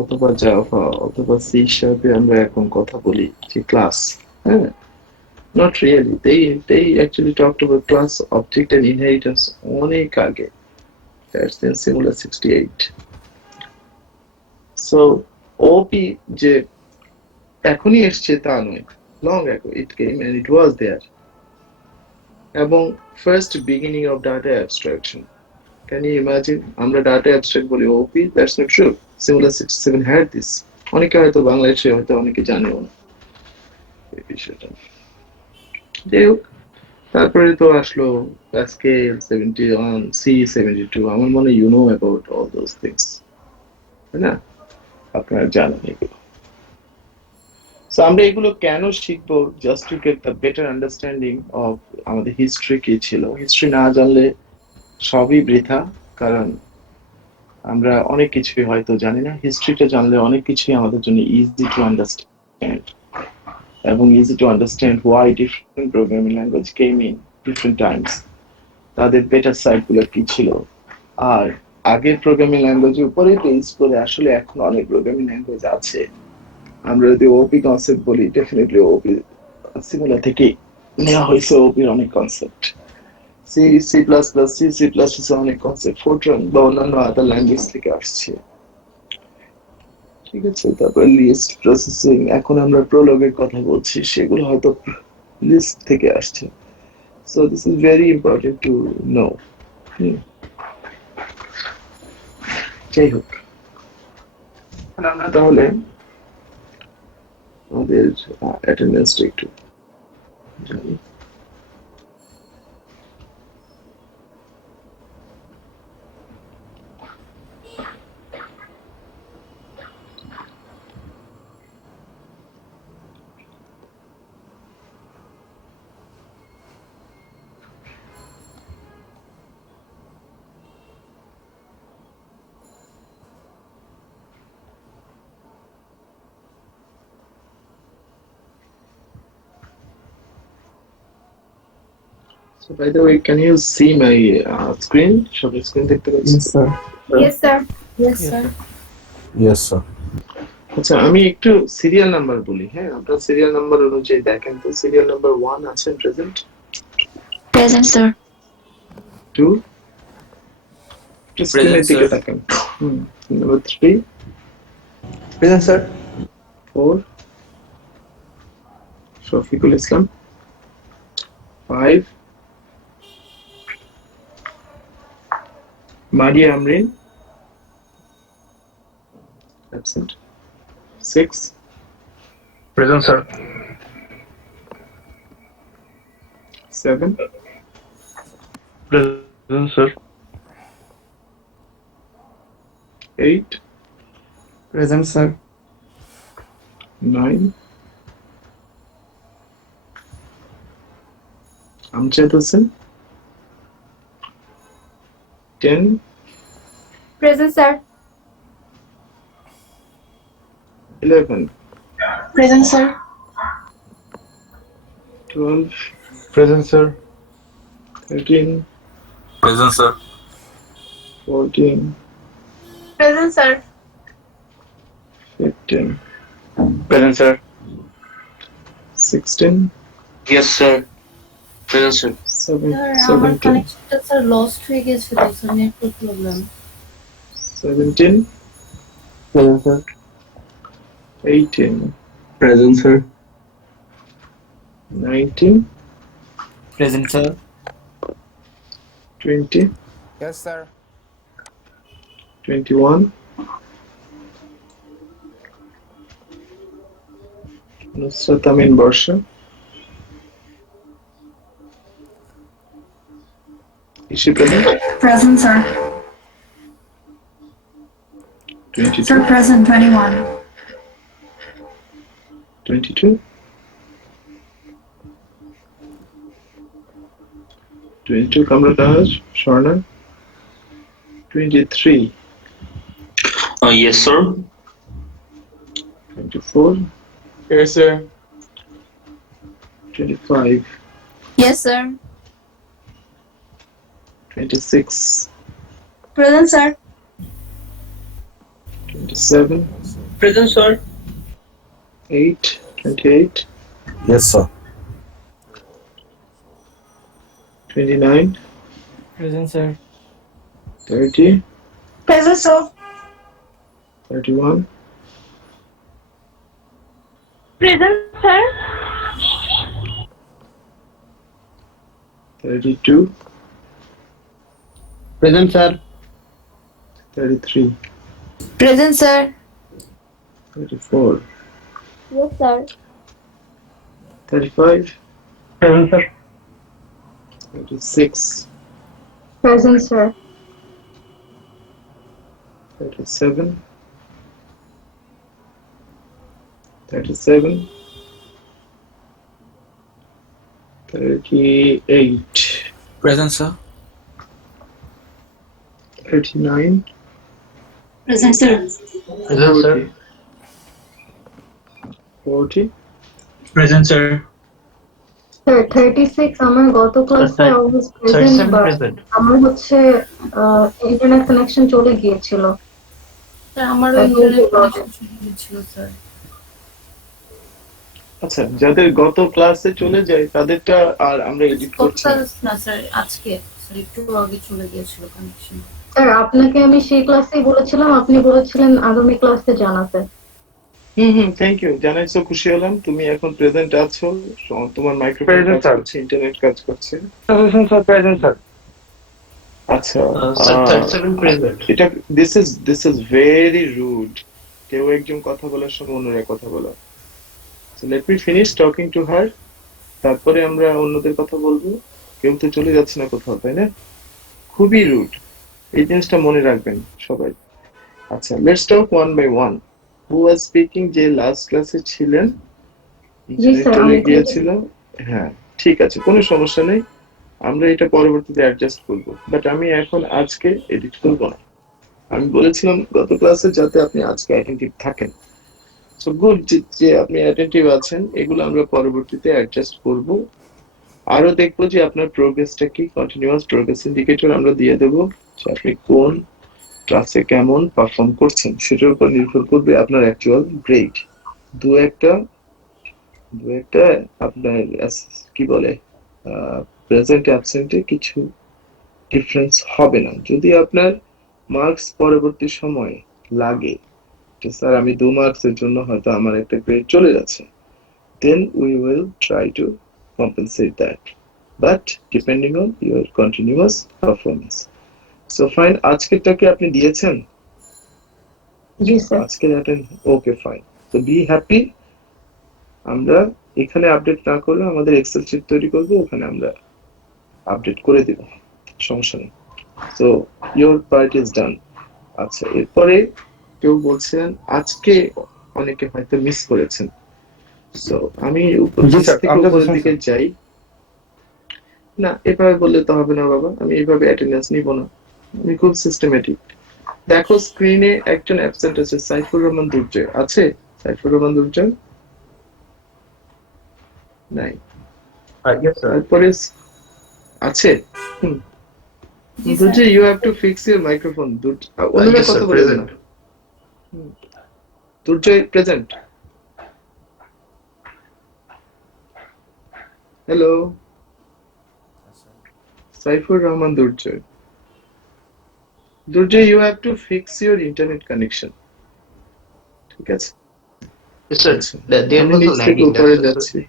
অথবা জাভা অথবা সি শার্পে আমরা এখন কথা বলি যে ক্লাস, হ্যাঁ, not really, they actually talked about class object and inheritance অনেক আগে, that's in Simula 68. So OP যে এখনই এসছে তা নয়, long ago it came and it was there, এবং first beginning of data abstraction. Can you imagine আমরা data abstract বলি OP? That's not true. Simula 67 had this. অনেকে হয়তো বাংলাদেশে হয়তো অনেকে জানেও না এই বিষয়টা। যাই হোক, তারপরে তো আসলো Pascal 71, C72, আমার মনে you know about all those things, তাই না? আপনারা জানেন এগুলো। সো আমরা এগুলো কেন শিখবো? Just to get the better understanding of আমাদের হিস্ট্রি কি ছিল। হিস্ট্রি না জানলে সবই বৃথা, কারণ আমরা অনেক কিছুই হয়তো জানি না। হিস্ট্রিটা জানলে অনেক কিছুই আমাদের জন্য ইজি টু আন্ডারস্ট্যান্ড, এবং easy to understand Y different programming language came in different Times, তাদের বেটার সাইড গুলো কি ছিল। আর আগের প্রোগ্রামিং ল্যাঙ্গুয়েজের উপরে বেস করে আসলে এখন অনেক প্রোগ্রামিং ল্যাঙ্গুয়েজ আছে। আমরা যদি ওপি কনসেপ্ট বলি, ডেফিনেটলি ওপি সিমুলা থেকে নেওয়া হয়েছে, ওপির অনেক concept. C C plus plus C plus plus অনেক কনসেপ্ট ফোরট্রান বা অন্যান্য আদার ল্যাঙ্গুয়েজ থেকে আসছে। ঠিক আছে, তারপর লিস্ট প্রসেসিং, এখন আমরা প্রোলগের কথা বলছি, সেগুলো হয়তো লিস্ট থেকে আসছে। So this is very important to know. যাই হোক, আমরা তাহলে আমাদের অ্যাটেন্ডেন্সটা একটু জানি। So by the way, can you see my screen? সবাই স্ক্রিন দেখতে পাচ্ছি? Yes, sir. Yes, sir. Yes, sir. Yes, sir. আচ্ছা, আমি একটু সিরিয়াল নাম্বার বলি। হ্যাঁ, আপনার সিরিয়াল নাম্বার অনুযায়ী দেখেন তো। সিরিয়াল নাম্বার 1 আছেন প্রেজেন্ট? Present, sir. 2 স্ক্রিনের দিকে sir. তাকান। নাম্বার 3, Present, sir. 4 শফিকুল ইসলাম, 5 মারিয়া আমরিন, absent, 6 Present, sir. 7 Present, sir. 8 Present, sir. 9 আমজাদ হোসেন, 10 Present, sir. 11 Present, sir. 12 Present, sir. 13 Present, sir. 14 Present, sir. 15 Present, sir. 16 Yes, sir. Present, sir. আমার 17 কানেকশনটা sir lost হয়ে গেছিল sir, network problem. 17 Present, sir. 18 Present, sir. 19 Present, sir. 20 Yes, sir. 21 নুসরাত আমিন বর্ষা, EC present? Present, sir. 22 Sir, present 21. 22 22 Kamranaz Sharna, 23 Yes, sir. 24 Yes, sir. 25 Yes, sir. 26 Present, sir. 27 Present, sir. 28 Yes, sir. 29 Present, sir. 30 Present, sir. 31 Present, sir. 32 Present, sir. 33 Present, sir. 34 Yes, sir. 35 Present, sir. 36 Present, sir. 37 37 38 Present, sir. 39 Present, sir. Present, sir. 40 Present, sir. Sir 36 আমার গত ক্লাসে Sir, always present, 37 but present. আমার হচ্ছে internet connection চলে গিয়েছিল। স্যার আমারও তারপরে ইন্টারনেট কি বলবো? কানেকশন ছিল স্যার। আচ্ছা, যাদের গত ক্লাসে চলে যায় তাদেরটা আর আমরা এডিট করছি না। না স্যার, আজকে স্যার একটু আগে চলে গিয়েছিল কানেকশন। স্যার আপনাকে আমি সেই ক্লাসেই বলেছিলাম, আপনি বলেছিলেন আগামী ক্লাসে জানাতে। থ্যাংক ইউ, জানাইছো, খুশি হলাম। তুমি এখন প্রেজেন্ট আছো, তোমার মাইক্রোফোন Present, কাজ sir. করছে, ইন্টারনেট কাজ করছে। Present, sir. Present, sir. আচ্ছা, Sir, 37 present. এটা দিস ইজ ভেরি রুড, কেউ একজন কথা বলার সময় অন্যরা কথা বলা। So let me finish talking to her, তারপরে আমরা অন্যদের কথা বলবো। কেউ তো চলে যাচ্ছে না কোথাও, তাই না? খুবই রুড, এই জিনিসটা মনে রাখবেন সবাই। আচ্ছা, let's talk one by one. Who was speaking, যে লাস্ট ক্লাসে ছিলেন? জি ইন্টারনেট স্যার, চলে আমি গিয়েছিল। হ্যাঁ, ঠিক আছে, কোনো সমস্যা নেই, আমরা এটা পরবর্তীতে অ্যাডজাস্ট করবো, বাট আমি এখন আজকে এডিট করবো না। আমি বলেছিলাম গত ক্লাসে যাতে আপনি আজকে অ্যাটেন্টিভ থাকেন। সো গুড যে আপনি অ্যাটেন্টিভ আছেন, এগুলো আমরা পরবর্তীতে অ্যাডজাস্ট করব। আরো দেখবো যে আপনার প্রোগ্রেসটা কি, কন্টিনিউয়াস প্রোগ্রেস ইন্ডিকেটর আমরা দিয়ে দেবো, যে আপনি কোন ক্লাসে কেমন পারফর্ম করছেন সেটার উপর নির্ভর করবে আপনার অ্যাকচুয়াল গ্রেড। দু একটা দু একটা আপনার কি বলে, প্রেজেন্ট অ্যাবসেন্টে কিছু ডিফারেন্স হবে না। যদি আপনার মার্কস পরবর্তী সময়ে লাগে যে স্যার আমি 2 মার্কসের জন্য হয়তো আমার একটা গ্রেড চলে যাচ্ছে, then we will try to compensate that, but depending on your continuous performance. So fine, আজকেরটাকে আপনি দিয়েছেন? জি স্যার। আজকের অ্যাটেন্ড, ওকে ফাইন। তো বি হ্যাপি, আমরা এখানে আপডেট না করলে আমাদের এক্সেল শিট তৈরি করবো, ওখানে আমরা আপডেট করে দেব, সমস্যা নেই। So your part is done. আচ্ছা, এরপরে কেউ বলছেন আজকে অনেকে হয়তো মিস করেছেন। সো আমি জি স্যার, থেকে আমজাদ উপরের হোসেন দিকে স্যার। যাই। না, এভাবে বললে তো হবে না বাবা, আমি এইভাবে অ্যাটেন্ডেন্স নিব না, আমি খুব সিস্টেমেটিক। দেখো স্ক্রিনে একজন অ্যাবসেন্ট আছে, সাইফুর রহমান দুর্জয় আছে? সাইফুর রহমান দুর্জয় নাই। Yes, sir. তারপরে আছে, হুম, জি sir. Durjoy you have to fix your microphone. অন্যরা Yes, sir. কথা বলবেন Present. না। হুম, Durjoy present. Hello, Saifur Rahman Durjoy. Durjoy you have to fix your internet connection, ঠিক আছে? Yes, sir. আচ্ছা, They are আমি also নিচ থেকে lagging. উপরে That's why, sir. যাচ্ছি।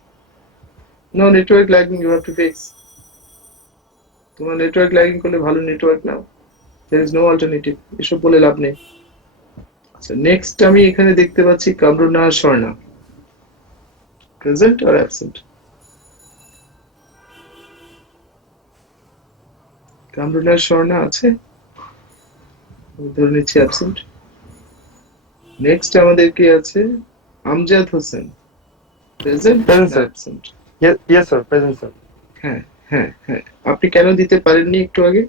No network lagging, you have to fix. তোমার নেটওয়ার্ক ল্যাগিং করলে ভালো নেটওয়ার্ক নাও, দেয়ার ইজ নো অল্টারনেটিভ, এসব বলে লাভ নেই। আচ্ছা, নেক্সট আমি এখানে দেখতে পাচ্ছি কামরুন্নাহার Swarna, present or absent? Kamrunnahar স্বর্ণা আছে? আমি ধরে নিচ্ছি অ্যাবসেন্ট। নেক্সট আমাদের কি আছে? আমজাদ Hossain, present Present, sir. Absent? Yes, sir. Present, sir. হ্যাঁ হ্যাঁ হ্যাঁ, আপনি কেন দিতে পারেননি একটু আগে?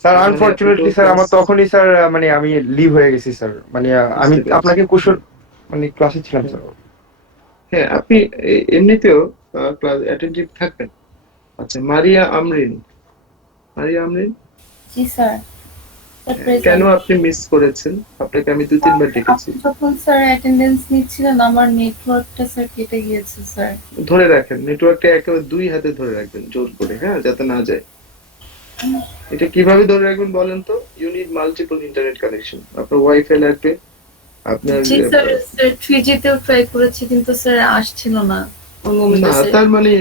স্যার মানে আনফরচুনেটলি আপনি তো স্যার আমার class- তখনই স্যার মানে আমি লিভ হয়ে গেছি স্যার, মানে আমি বুঝতে পেরেছি। আপনাকে কুশল মানে ক্লাসে ছিলাম স্যার। হ্যাঁ, আপনি এমনিতেও ক্লাস অ্যাটেন্টিভ থাকবেন। আচ্ছা, মারিয়া আমরিন, মারিয়া আমরিন, জি স্যার। স্যার কেন প্রেজেন্ট। আপনি মিস করেছেন? আপনাকে আমি 2-3 বার ডেকেছি। আপনি যখন স্যার অ্যাটেন্ডেন্স নিচ্ছিলেন আমার নেটওয়ার্কটা স্যার কেটে গিয়েছে স্যার। ধরে রাখেন নেটওয়ার্কটা, একেবারে 2 হাতে ধরে রাখবেন জোর করে, হ্যাঁ, যাতে না যায়। এটা কিভাবে ধরে রাখবেন বলেন তো? You need multiple internet connection. আপনার ওয়াইফাই লাগবে, আপনার জি স্যার, স্যার 3G তেও ট্রাই করেছি কিন্তু স্যার আসছিল না ওই মোমেন্টে না, স্যার। তার মানে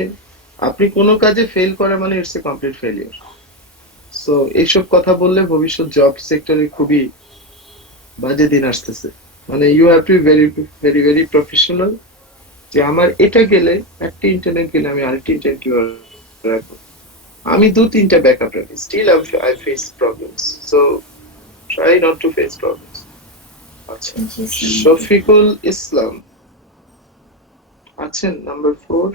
আপনি কোনো কাজে ফেল করা মানে it's a complete failure. So এইসব কথা বললে ভবিষ্যৎ জব সেক্টরে খুবই বাজে দিন আসতেছে। মানে you have to be very very very professional, যে আমার এটা গেলে, একটা ইন্টারনেট গেলে আমি আরেকটা ইন্টারনেট কিভাবে রাখবো। আমি 2-3টা ব্যাকআপ রাখি, still I face problems, so try not to face problems. আচ্ছা, জি স্যার। শফিকুল ইসলাম আছেন? নাম্বার 4,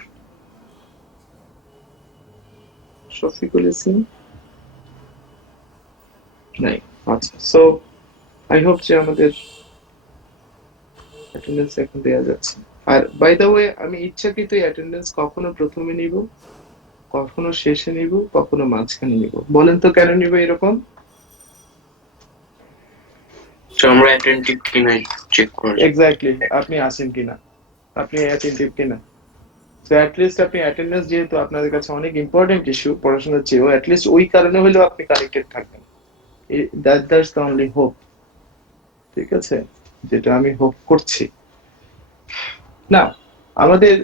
শফিকুল ইসলাম নাই। আচ্ছা, সো আই হোপ যে আমাদের অ্যাটেন্ডেন্স এখন দেওয়া যাচ্ছে। আর বাই দ্য ওয়ে, আমি ইচ্ছাকৃত অ্যাটেন্ডেন্স কখনো প্রথমে নিব, কখনো শেষে নিব, কখনো মাঝখানে নিব। বলেন তো কেন নিব এরকম? So আমরা attentive কিনা চেক করি। এক্স্যাক্টলি, আপনি আছেন কিনা, আপনি অ্যাটেন্টিভ কিনা। তো অ্যাটলিস্ট আপনি অ্যাটেন্ডেন্স, যেহেতু আপনাদের কাছে অনেক ইম্পর্টেন্ট ইস্যু পড়াশোনার চেয়েও, অ্যাটলিস্ট ওই কারণে হলেও আপনি কানেক্টেড থাকবেন। দ্যাটস দ্য অনলি হোপ, ঠিক আছে? যেটা আমি হোপ করছি। না, আমাদের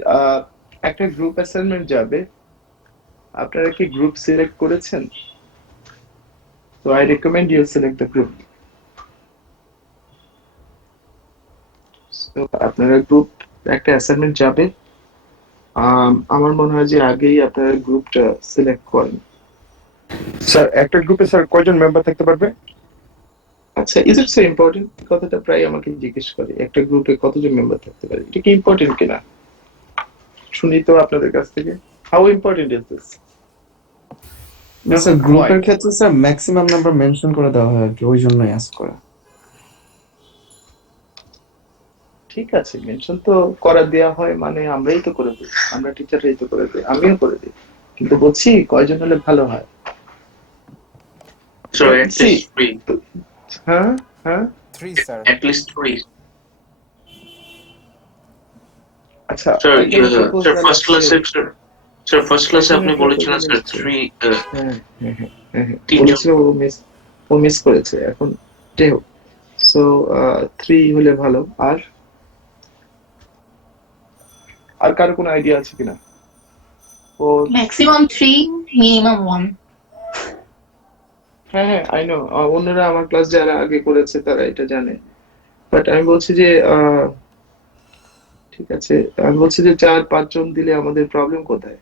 একটা গ্রুপ অ্যাসাইনমেন্ট যাবে। আপনারা কি গ্রুপ সিলেক্ট করেছেন? তো I recommend you select the group. আপনারা গ্রুপ একটা অ্যাসাইনমেন্ট যাবে। আমার মনে হয় যে আগেই আপনারা গ্রুপটা সিলেক্ট করেন। স্যার একটা গ্রুপে স্যার কয়জন মেম্বার থাকতে পারবে? আচ্ছা, ইজ ইট সো ইম্পর্টেন্ট? কথাটা প্রায় আমাকে জিজ্ঞেস করে একটা গ্রুপে কতজন মেম্বার থাকতে পারে, এটা কি ইম্পর্টেন্ট কিনা শুনি তো আপনাদের কাছ থেকে। How important is this? Sir গ্রুপের ক্ষেত্রে স্যার ম্যাক্সিমাম নাম্বার মেনশন করে দেওয়া হয় আর কি, ওই জন্যই আস্ক করা। ঠিক আছে, মেনশন তো করা দেওয়া হয় মানে আমরাই তো করে দিই, আমরা টিচাররাই তো করে দিই, আমিও করে দিই, কিন্তু বলছি কয়জন হলে ভালো হয়। So at See, least three. হ্যাঁ হ্যাঁ 3 স্যার। At least three. আচ্ছা, Sir, I can propose sir, that first class as- sir, first class I can আপনি propose বলেছিলেন that স্যার as- three. হ্যাঁ হ্যাঁ হ্যাঁ হ্যাঁ, তিনজন। বলেছিল ও মিস করেছে, এখন যাই হোক। সো 3 হলে ভালো। আর কারো কোনো আইডিয়া আছে কিনা? ও Maximum 3, minimum 1. হ্যাঁ হ্যাঁ, আই নো, অন্যরা আমার ক্লাস যারা আগে করেছে তারা এটা জানে, বাট আমি বলছি যে ঠিক আছে, আমি বলছি যে 4-5 জন দিলে আমাদের প্রবলেম কোথায়?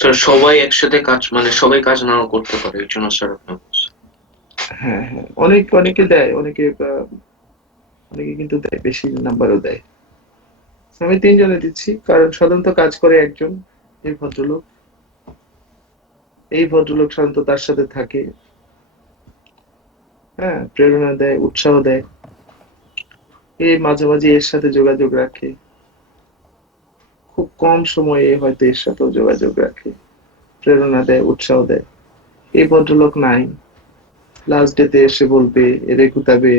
স্যার সবাই একসাথে কাজ মানে সবাই কাজ নাও করতে পারে, এই জন্য স্যার আপনি বলছেন। হ্যাঁ হ্যাঁ, অনেকে দেয়, অনেকে কিন্তু দেয়, বেশি নাম্বারও দেয়। আমি 3 জনে দিচ্ছি, কারণ সাধারণত কাজ করে একজন, এই ভদ্রলোক সাধারণত তার সাথে থাকে, হ্যাঁ, প্রেরণা দেয়, উৎসাহ দেয়, এই মাঝে মাঝে এর সাথে যোগাযোগ রাখে, খুব কম সময়ে হয়তো এর সাথেও যোগাযোগ রাখে, প্রেরণা দেয়, উৎসাহ দেয়। এই ভদ্রলোক নাই, লাস্ট ডেতে এসে বলবে, এরে কুতাবে,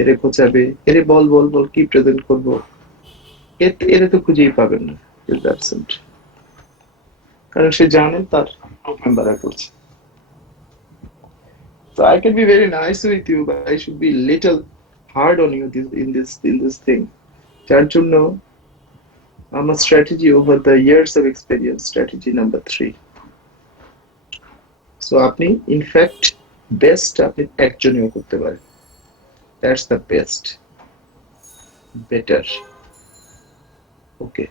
এরে খোঁচাবে, এরে বল বল বল কি প্রেজেন্ট করবো, এরে তো খুঁজেই পাবেন না, ইজ অ্যাবসেন্ট। কারণ সে জানে তার গ্রুপ মেম্বাররা করছে। So I can be very nice with you, but I should be little hard on you in this thing. যার জন্য আমার strategy over the years of experience, strategy number 3. So আপনি in fact best আপনি একজনেও করতে পারেন, that's the best, better. Okay.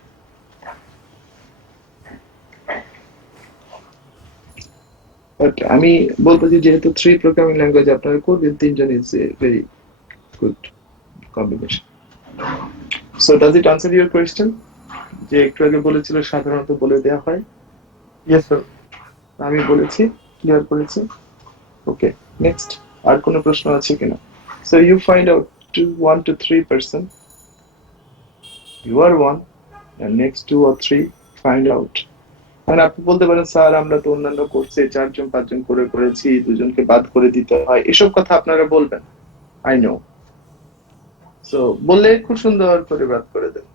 But আমি বলবো যে যেহেতু 3 প্রোগ্রামিং ল্যাঙ্গুয়েজ আপনারা করবেন, 3 জন is a very good combination. So does it answer your question? যে একটু আগে বলেছিল সাধারণত বলে দেওয়া হয়, ইয়েস স্যার। আমি বলেছি, ক্লিয়ার করেছি। ওকে, নেক্সট আর কোনো প্রশ্ন আছে কিনা? So you find out to 1 to 3 person, you are one, and next 2 or 3 find out. মানে আপনি বলতে পারেন স্যার আমরা তো অন্যান্য কোর্সে 4 জন 5 জন করে করেছি, 2 জনকে বাদ করে দিতে হয়, এসব কথা আপনারা বলবেন, আই নো। সো বললে খুব সুন্দর করে বাদ করে দেন,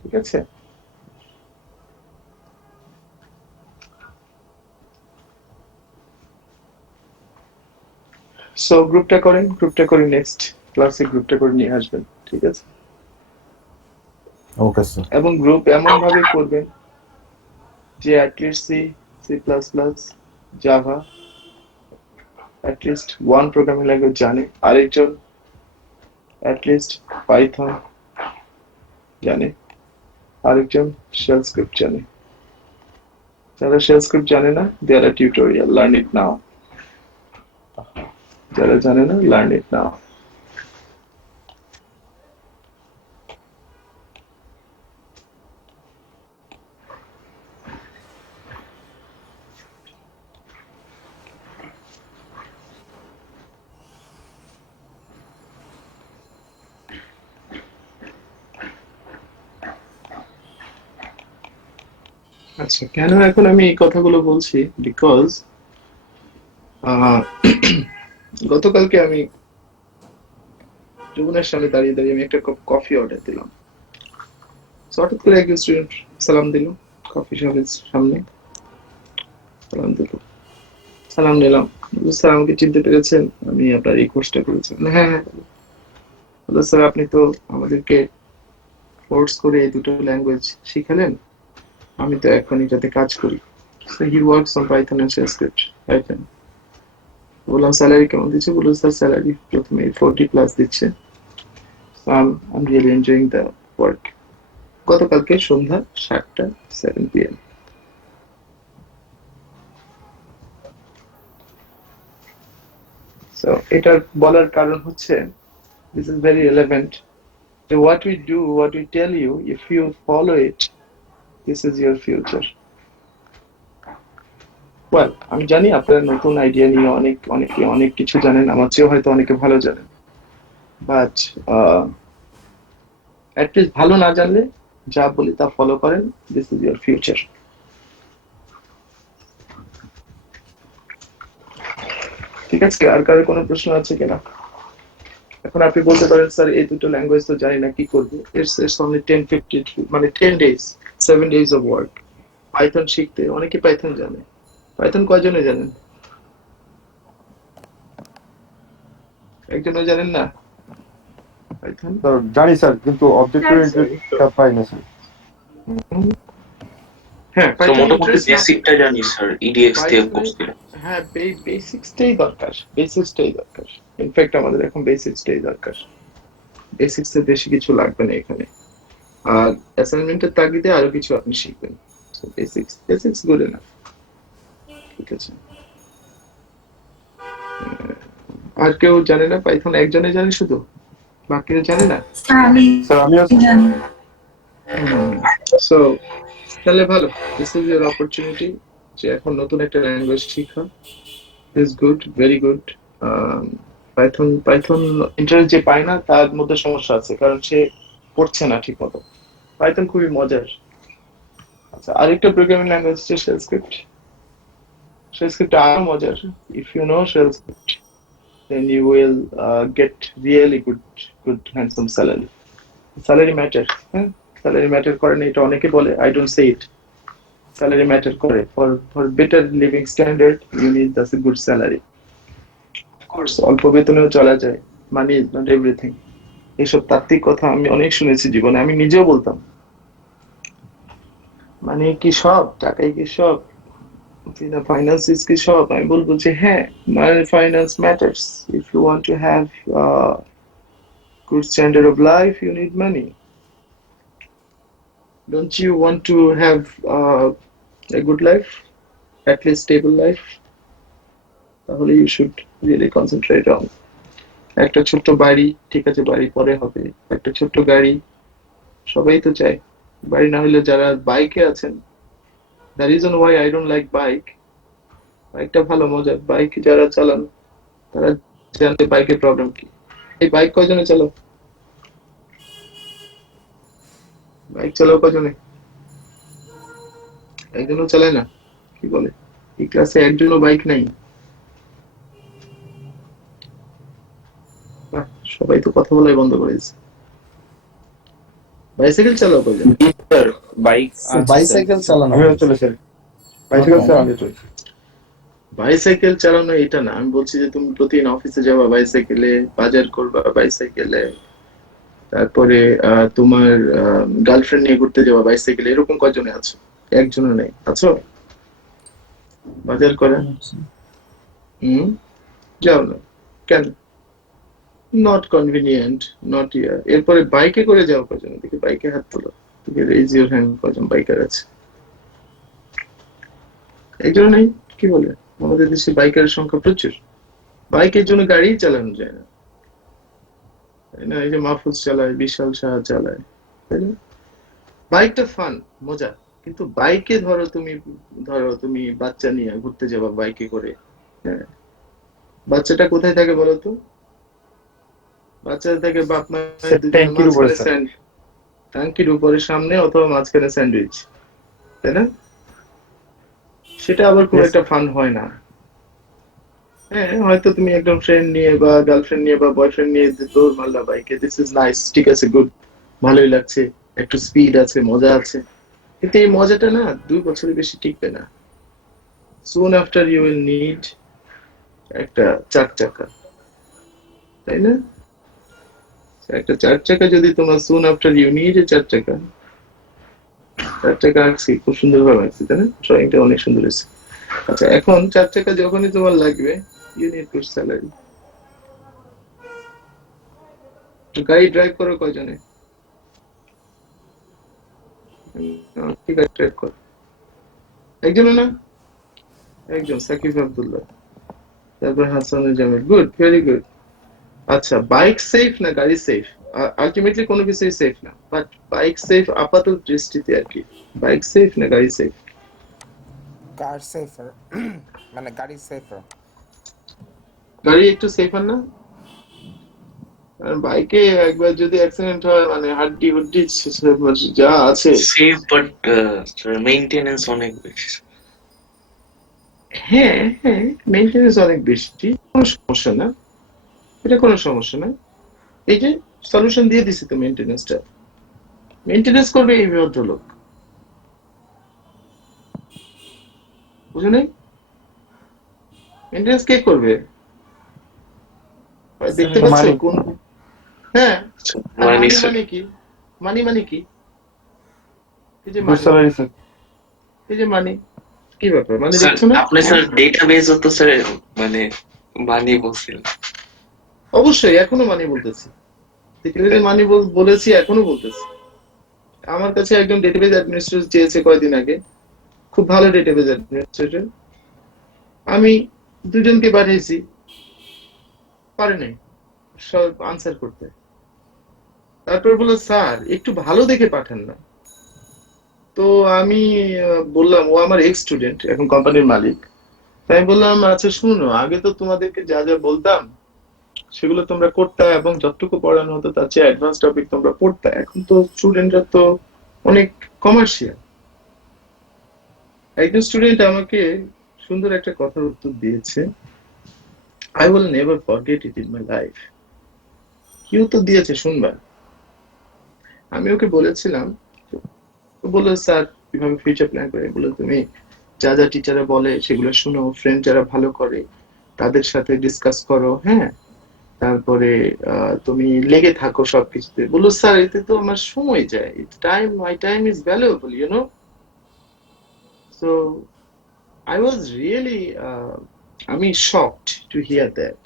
ঠিক আছে? সো গ্রুপটা করে নেক্সট ক্লাসে গ্রুপটা করে নিয়ে আসবেন, ঠিক আছে? Okay sir. এবং গ্রুপ এমন ভাবে করবেন যে at least C plus plus, Java, at least 1 programming language জানে, আরেকজন অ্যাটলিস্ট পাইথন জানে, আরেকজন শেল স্ক্রিপ্ট জানে। যারা শেল স্ক্রিপ্ট জানে না, দেয়ার আর টিউটোরিয়াল, লার্ন ইট নাও। যারা জানে না, লার্ন ইট নাও। আচ্ছা, কেন এখন আমি এই কথাগুলো বলছি? বিকজ গতকালকে আমি যমুনার সামনে দাঁড়িয়ে দাঁড়িয়ে আমি একটা কাপ কফি অর্ডার দিলাম। So, হঠাৎ করে একজন স্টুডেন্ট সালাম দিল, কফি শপের সামনে সালাম দিল, সালাম নিলাম, স্যার আমাকে চিনতে পেরেছেন, আমি আপনার এই কোর্সটা করেছি। হ্যাঁ হ্যাঁ, হ্যালো স্যার, আপনি তো আমাদেরকে ফোর্স করে এই দুটো ল্যাঙ্গুয়েজ শিখালেন, আমি তো এখন এটাতে কাজ করি। So he works on Python and shell script. Python. বললাম স্যালারি কেমন দিচ্ছে, বললো স্যার স্যালারি প্রথমে 40 প্লাস দিচ্ছে। I'm really enjoying the work. গতকালকে সন্ধ্যা 7টা 7 PM। সো এটার বলার কারণ হচ্ছে this is very relevant. So what we do, what we tell you, if you follow it, this is your future. Well, আমি জানি আপনারা নতুন আইডিয়া নিয়ে অনেকে অনেক কিছু জানেন, আমার চেয়েও হয়তো অনেকে ভালো জানেন, বাট অ্যাটলিস্ট ভালো না জানলে যা বলি তা ফলো করেন, দিস ইজ ইয়োর ফিউচার। ঠিক আছে, আর কারো কোনো প্রশ্ন আছে কিনা? এখন আপনি বলতে পারেন স্যার এই দুটো ল্যাঙ্গুয়েজ তো জানি না, কি করবো? ইটস অনলি 10-15 মানে 10 ডেজ 7 ডেজ অফ ওয়ার্ক। পাইথন শিখতে অনেকে পাইথন জানে। পাইথন কয়জনে জানেন? একজনও জানেন না পাইথন? স্যার জানি স্যার, কিন্তু অবজেক্ট ওরিয়েন্টেডটা পাই না স্যার। হ্যাঁ, তো পাইথন মোটামুটি ইন্টারেস্ট না। বেসিকটা জানি স্যার, ইডিএক্স দিয়ে পাইথনে কোর্স দিলাম। হ্যাঁ, বেসিক্সটাই দরকার, বেসিক্সটাই দরকার। ইনফ্যাক্ট আমাদের এখন বেসিক্সটাই দরকার, বেসিক্সে বেশি কিছু লাগবে না এখানে। আর অ্যাসাইনমেন্টের তাগিদে আরো কিছু আপনি শিখবেন। Basics good enough. ঠিক আছে। আর কেউ জানে না পাইথন? একজনে জানে শুধু, বাকিরা জানে না? স্যার আমি স্যার আমিও জানি। সো তাহলে ভালো, দিস ইজ ইউর অপরচুনিটি যে এখন নতুন একটা ল্যাঙ্গুয়েজ শিখা। Is good, very good. Python interest যে পায় না তার মধ্যে সমস্যা আছে, কারণ সে পড়ছে না ঠিক মতো। পাইথন খুবই মজার। আচ্ছা, আরেকটা প্রোগ্রামিং ল্যাঙ্গুয়েজ হচ্ছে শেল স্ক্রিপ্ট। শেল স্ক্রিপ্ট আরো মজার। If you know shell script then you will get really good handsome salary. Salary matter, হ্যাঁ? Salary matter করে না এটা অনেকে বলে, I don't say it. Salary matter করে। For better living standard you need a good salary. Of course অল্প বেতনেও চলা যায়, money is not everything. এইসব তাত্ত্বিক কথা আমি অনেক শুনেছি জীবনে, আমি নিজেও বলতাম মানে কি সব, টাকাই কি সব, ফাইন্যান্স ইজ কি সব? আমি বলবো যে হ্যাঁ, finance matters. If you want to have good standard of life, you need money. Don't you want to have a good life, at least stable life? তাহলে you should really concentrate on একটা ছোট্ট বাড়ি। ঠিক আছে, বাড়ি পরে হবে। একটা ছোট্ট গাড়ি সবাই তো চায়। বাড়ি না হলে যারা বাইকে আছেন, the reason why I don't like bike, বাইকটা ভালো মজার, বাইক যারা চালান তারা জানতে বাইকের প্রবলেম কি। এই বাইক কয়জনে চালাও? বাইক চালাও কজনে? একজনও চালায় না? কি বলে, এই ক্লাসে একজনও বাইক নাই? বাহ, সবাই তো কথা বলাই বন্ধ করেছে। বাইসাইকেল চালাও কজনে? স্যার বাইক বাইসাইকেল চালানো আমিও চলে স্যার, বাইসাইকেল স্যার আমিও চলে। বাইসাইকেল চালানো এটা না, আমি বলছি যে তুমি প্রতিদিন অফিসে যাবা বাইসাইকেলে, বাজার করবা বাইসাইকেলে, তারপরে তোমার গার্লফ্রেন্ড নিয়ে ঘুরতে যাবা বাইসাইকেলে, এরকম কজনে আছো? একজনও নেই। আছো বাজার করে? যাও না কেন? নট কনভিনিয়েন্ট, নট ইয়ার। এরপরে বাইকে করে যাও কজন? দেখি বাইকে হাত তোলো, রেজ ইউর হ্যান্ড, কজন বাইকার আছে? একজন নেই? কি বলে, আমাদের দেশে বাইকের সংখ্যা প্রচুর, বাইকের জন্য গাড়ি চালানো যায় না, তাই না? এই যে মাহফুজ চালায়, বিশাল শাহ চালায়, তাই না? বাইকটা ফান, মজা, কিন্তু বাইকে ধরো তুমি বাচ্চা নিয়ে ঘুরতে যাবা বাইকে করে, হ্যাঁ, বাচ্চাটা কোথায় থাকে বলো তো? বাচ্চাটা থাকে বাপ মায়ের দুজনের ট্যাঙ্কির উপরে মাঝখানে, স্যার। ট্যাঙ্কির উপরে সামনে, অথবা মাঝখানে স্যান্ডউইচ, তাই না? সেটা আবার খুব Yes. একটা ফান হয় না। হ্যাঁ, হয়তো তুমি একদম ফ্রেন্ড নিয়ে বা গার্লফ্রেন্ড নিয়ে বা বয়ফ্রেন্ড নিয়ে দৌড় মারলা বাইকে, দিস ইজ নাইস, ঠিক আছে, গুড, ভালোই লাগছে, একটু স্পিড আছে, মজা আছে, কিন্তু এই মজাটা না 2 বছরের বেশি টিকবে না। Soon after you will need একটা 4 চাকা, তাই না? একটা 4 চাকা যদি তোমার সুন আফটার ইউ নিড 4 চাকা, 4 চাকা আঁকছি, খুব সুন্দর ভাবে আঁকছি, তাই না? ড্রয়িংটা অনেক সুন্দর হয়েছে। আচ্ছা, এখন 4 চাকা যখনই তোমার লাগবে, ইউ নিড গুড স্যালারি। গাড়ি ড্রাইভ করো কয়জনে? কি গাড়ি ড্রাইভ করো? একজনে না? একজন, সাকিব আব্দুল্লাহ, তারপর হাসানুল জামিল, গুড, ভেরি গুড। আচ্ছা, বাইক সেফ না গাড়ি সেফ? আলটিমেটলি কোনো কিছুই সেফ না, বাট বাইক সেফ আপাতত দৃষ্টিতে আর কি। বাইক সেফ না গাড়ি সেফ? কার সেফার মানে গাড়ি সেফার। গাড়ি একটু সেফার না? বাইকে একবার যদি অ্যাক্সিডেন্ট হয়, মানে হাড্ডি হুড্ডি যা আছে। সেফ বাট মেইনটেনেন্স অনেক বেশি। হ্যাঁ হ্যাঁ, মেনটেনেন্স অনেক বেশি, কোনো সমস্যা না, এটা কোনো সমস্যা না। এই যে সলিউশন দিয়ে দিছি তো, মেনটেনেন্সটা মেনটেনেন্স করবে এই ভদ্রলোক, বুঝো নাই? মেনটেনেন্স কে করবে? দেখতে পাচ্ছ মানি কোন? হ্যাঁ, আর মানে মানি স্যার, মানে কি? মানি মানে কি? এই যে গুড মানি, স্যালারি স্যার। এই যে মানি, কি ব্যাপার? মানে স্যার দেখছো না? আপনি স্যার ডেটাবেজ তো স্যার মানে বানিয়ে বলছিলেন। অবশ্যই এখনো মানি বলতেছি, দেখলে যে মানি বলেছি, এখনো বলতেছি। আমার কাছে একজন ডেটাবেজ অ্যাডমিনিস্ট্রেটর চেয়েছে কয়দিন আগে, খুব ভালো ডেটাবেজ অ্যাডমিনিস্ট্রেটর। আমি দুজনকে পাঠিয়েছি, পারে নাই সব আনসার করতে। তারপর বললো স্যার একটু ভালো দেখে পাঠান না। তো আমি বললাম, ও আমার এক্স স্টুডেন্ট, এখন কোম্পানির মালিক। তাই আমি বললাম, আচ্ছা শুনো, আগে তো তোমাদেরকে যা যা বলতাম সেগুলো তোমরা করতে, এবং যতটুকু পড়ানো হতো তার চেয়ে অ্যাডভান্স টপিক তোমরা পড়তে। এখন তো স্টুডেন্টরা তো অনেক কমার্শিয়াল। একজন স্টুডেন্ট আমাকে সুন্দর একটা কথার উত্তর দিয়েছে, I will never forget it in my life. কি উত্তর দিয়েছে শুনবা? আমি ওকে বলেছিলাম, ও বললো স্যার কিভাবে ফিউচার প্ল্যান করে, বলে তুমি যা যা টিচাররা বলে সেগুলো শুনো, ফ্রেন্ড যারা ভালো করে তাদের সাথে ডিসকাস করো, হ্যাঁ, তারপরে তুমি লেগে থাকো সবকিছুতে। বললো স্যার এতে তো আমার সময় যায়, time, my time is valuable, you know. So I was really, আমি শকড টু হিয়ার দ্যাট।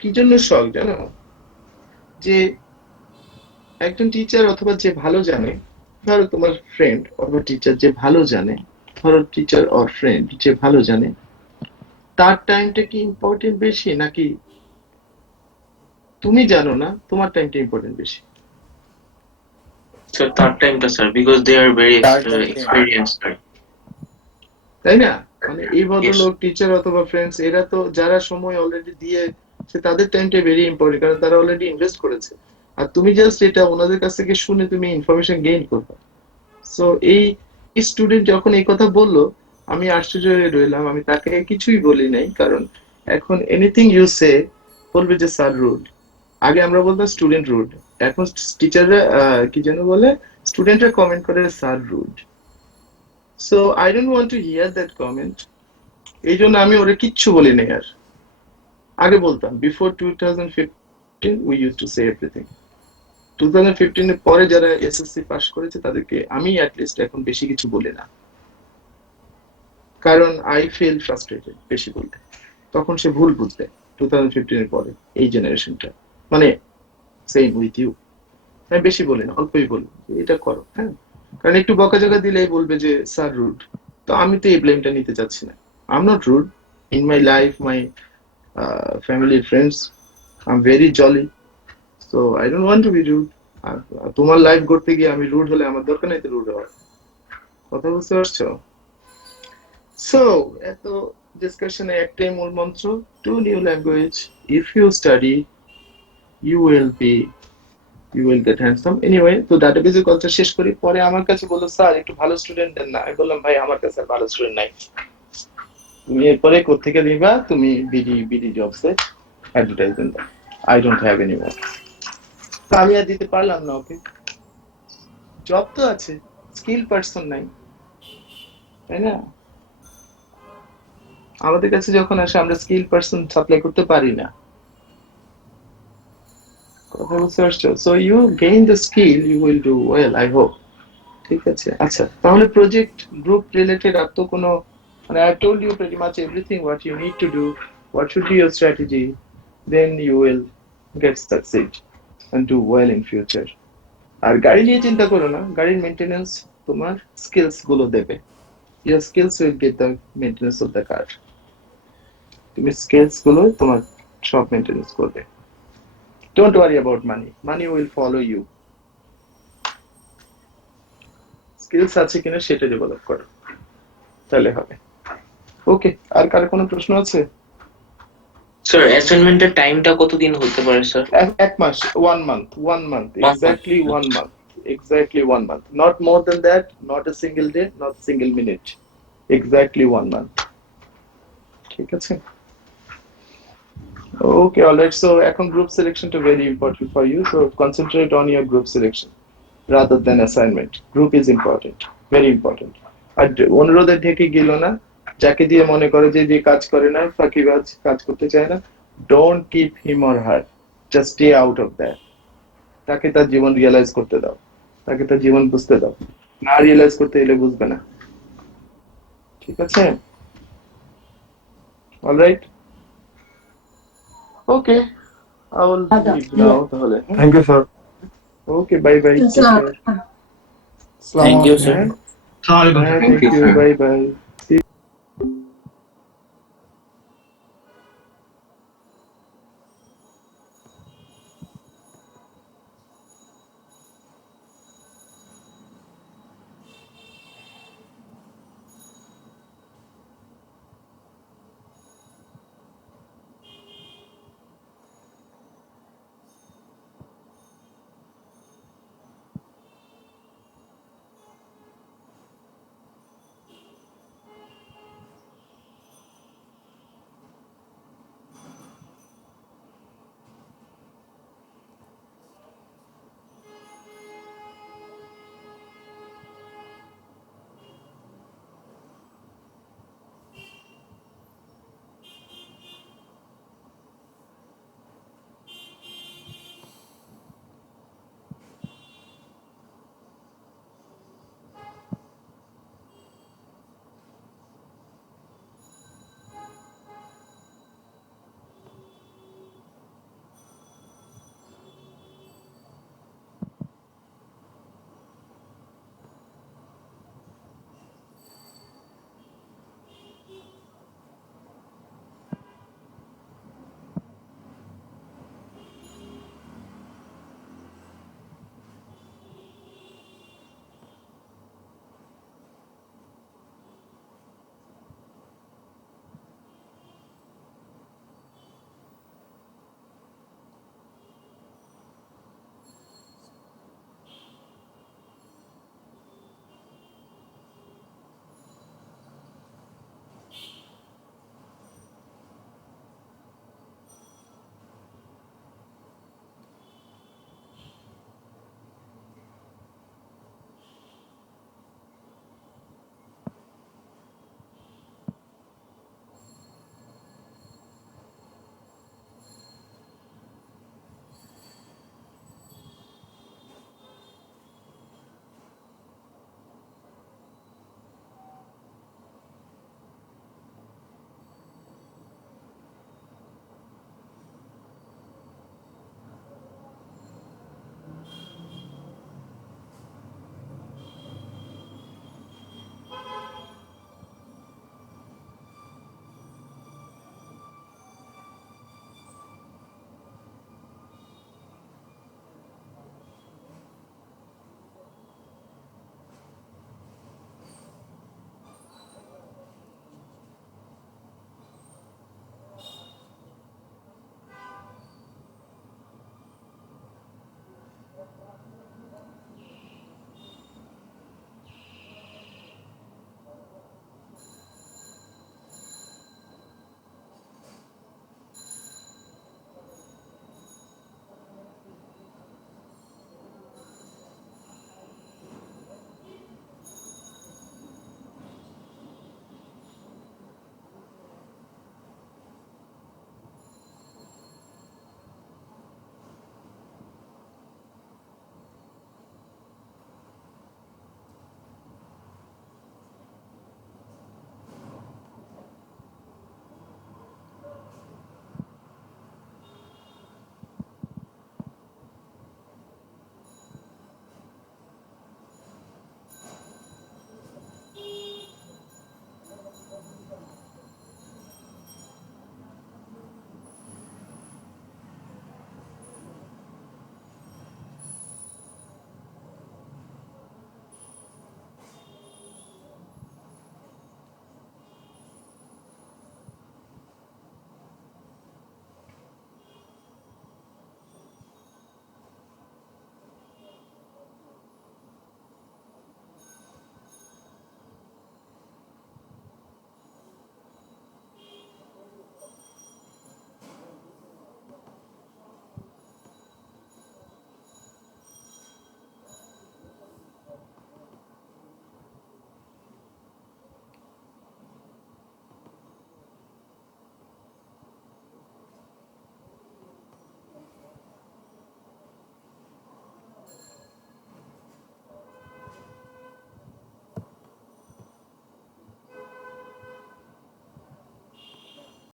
কি জন্য শক জানো? যে একজন টিচার অথবা যে ভালো জানে, ধরো তোমার ফ্রেন্ড অথবা টিচার যে ভালো জানে, ধরো টিচার অর ফ্রেন্ড যে ভালো জানে, তার টাইমটা কি ইম্পর্টেন্ট বেশি, নাকি তুমি জানো না তোমার টাইমটা ইম্পর্টেন্ট বেশি? স্যার তার টাইমটা sir, because they are very তার টাইমটা এক্সপিরিয়েন্স স্যার। তাই না? মানে এই ইয়েস। ভদ্রলোক টিচার অথবা ফ্রেন্ডস, এরা তো যারা সময় অলরেডি দিয়ে, সে তাদের টাইমটা ভেরি ইম্পর্টেন্ট, কারণ তারা অলরেডি ইনভেস্ট করেছে। আর তুমি জাস্ট এটা ওনাদের কাছ থেকে শুনে তুমি ইনফরমেশন গেইন করবে। সো এই স্টুডেন্ট যখন এই কথা বললো, আমি আশ্চর্য হয়ে রইলাম, আমি তাকে কিছুই বলি নাই, কারণ এখন এনিথিং ইউ সে বলবে যে স্যার রুড। আগে আমরা বলতাম স্টুডেন্ট রুড, এখন টিচাররা কি যেন বলে, স্টুডেন্টরা কমেন্ট করে sir rude. So I don't want to hear that comment. এই জন্য আমি ওরে কিচ্ছু বলি নাই আর। আগে বলতাম, বিফোর 2015 we use to say everything. 2015 এর পরে যারা এসএসসি পাস করেছে তাদেরকে আমি অ্যাটলিস্ট এখন বেশি কিছু বলি না, কারণ আই ফিল ফ্রাস্ট্রেটেড বেশি বলতে। তখন সে ভুল বুঝবে 2015 এর পরে এই জেনারেশনটা, মানে সেম উইথ ইউ। আমি বেশি বলি না, অল্পই বলি যে এটা করো, হ্যাঁ, কারণ একটু বকাঝকা দিলেই বলবে যে স্যার রুড। তো আমি তো এই ব্লেমটা নিতে চাচ্ছি না। I am not rude in my life, my family, friends, I am very jolly. So I don't want to be rude. আর তোমার লাইফ গড়তে গিয়ে আমি রুড হলে আমার দরকার নেই তো রুড হওয়ার। কথা বুঝতে পারছো? সো এত ডিসকাশনে একটাই মূল মন্ত্র, to new language, if you study you will be, you will get handsome. Anyway, তো ডাটাবেজের কথা শেষ করি। পরে আমার কাছে বললো স্যার একটু ভালো স্টুডেন্ট দেন না। আমি বললাম ভাই আমার কাছে আর ভালো স্টুডেন্ট নাই, তুমি এরপরে কোত্থেকে দিবা? তুমি বিডি বিডি জবসে অ্যাডভার্টাইজমেন্ট দাও, I don't have any work. আমি আর দিতে পারলাম না ওকে। জব তো আছে, স্কিল পার্সন নাই, তাই না? আমাদের কাছে যখন আসে আমরা স্কিল পারসন সাপ্লাই করতে পারি না, কথা বুঝতে পারছো? So you gain the skill, you will do well, I hope. ঠিক আছে, আচ্ছা তাহলে প্রজেক্ট গ্রুপ রিলেটেড আর তো কোনো, মানে I told you pretty much everything what you need to do, what should be your strategy, then you will get succeed and do well in future. আর গাড়ি নিয়ে চিন্তা করো না, গাড়ির মেইনটেনেন্স তোমার স্কিলস গুলো দেবে। Your skills will get the maintenance of the car. তুমি স্কিলস গুলো তোমার সব মেইনটেনেন্স করবে। Don't worry about money, money will follow you. Skills আছে কিনা সেটা ডেভেলপ করো, তাহলে হবে। ওকে, আর কার কোনো প্রশ্ন আছে? স্যার অ্যাসাইনমেন্টের টাইমটা কতদিন হতে পারে স্যার? এক মাস, 1 month, exactly 1 month, exactly 1 month, not more than that, not a single day, not a single minute, exactly 1 month. ঠিক আছে, okay, all right. So এখন group selection টা very important for you, so concentrate on your group selection rather than assignment. Group is important, very important. আর অনুরোধে ঢেকে গেল না, যাকে দিয়ে মনে করে যে কাজ করে না, ফাঁকিবাজ, কাজ করতে চায় না, don't keep him or her, just stay out of that. তাকে তার জীবন রিয়েলাইজ করতে দাও, তাকে তার জীবন বুঝতে দাও। না রিয়েলাইজ করতে এলে বুঝবে না। ঠিক আছে, অলরাইট, ওকে, I will leave now তাহলে। Thank you, sir. Okay, bye bye. আসসালামু Thank you, আলাইকুম। sir. Thank you, bye bye.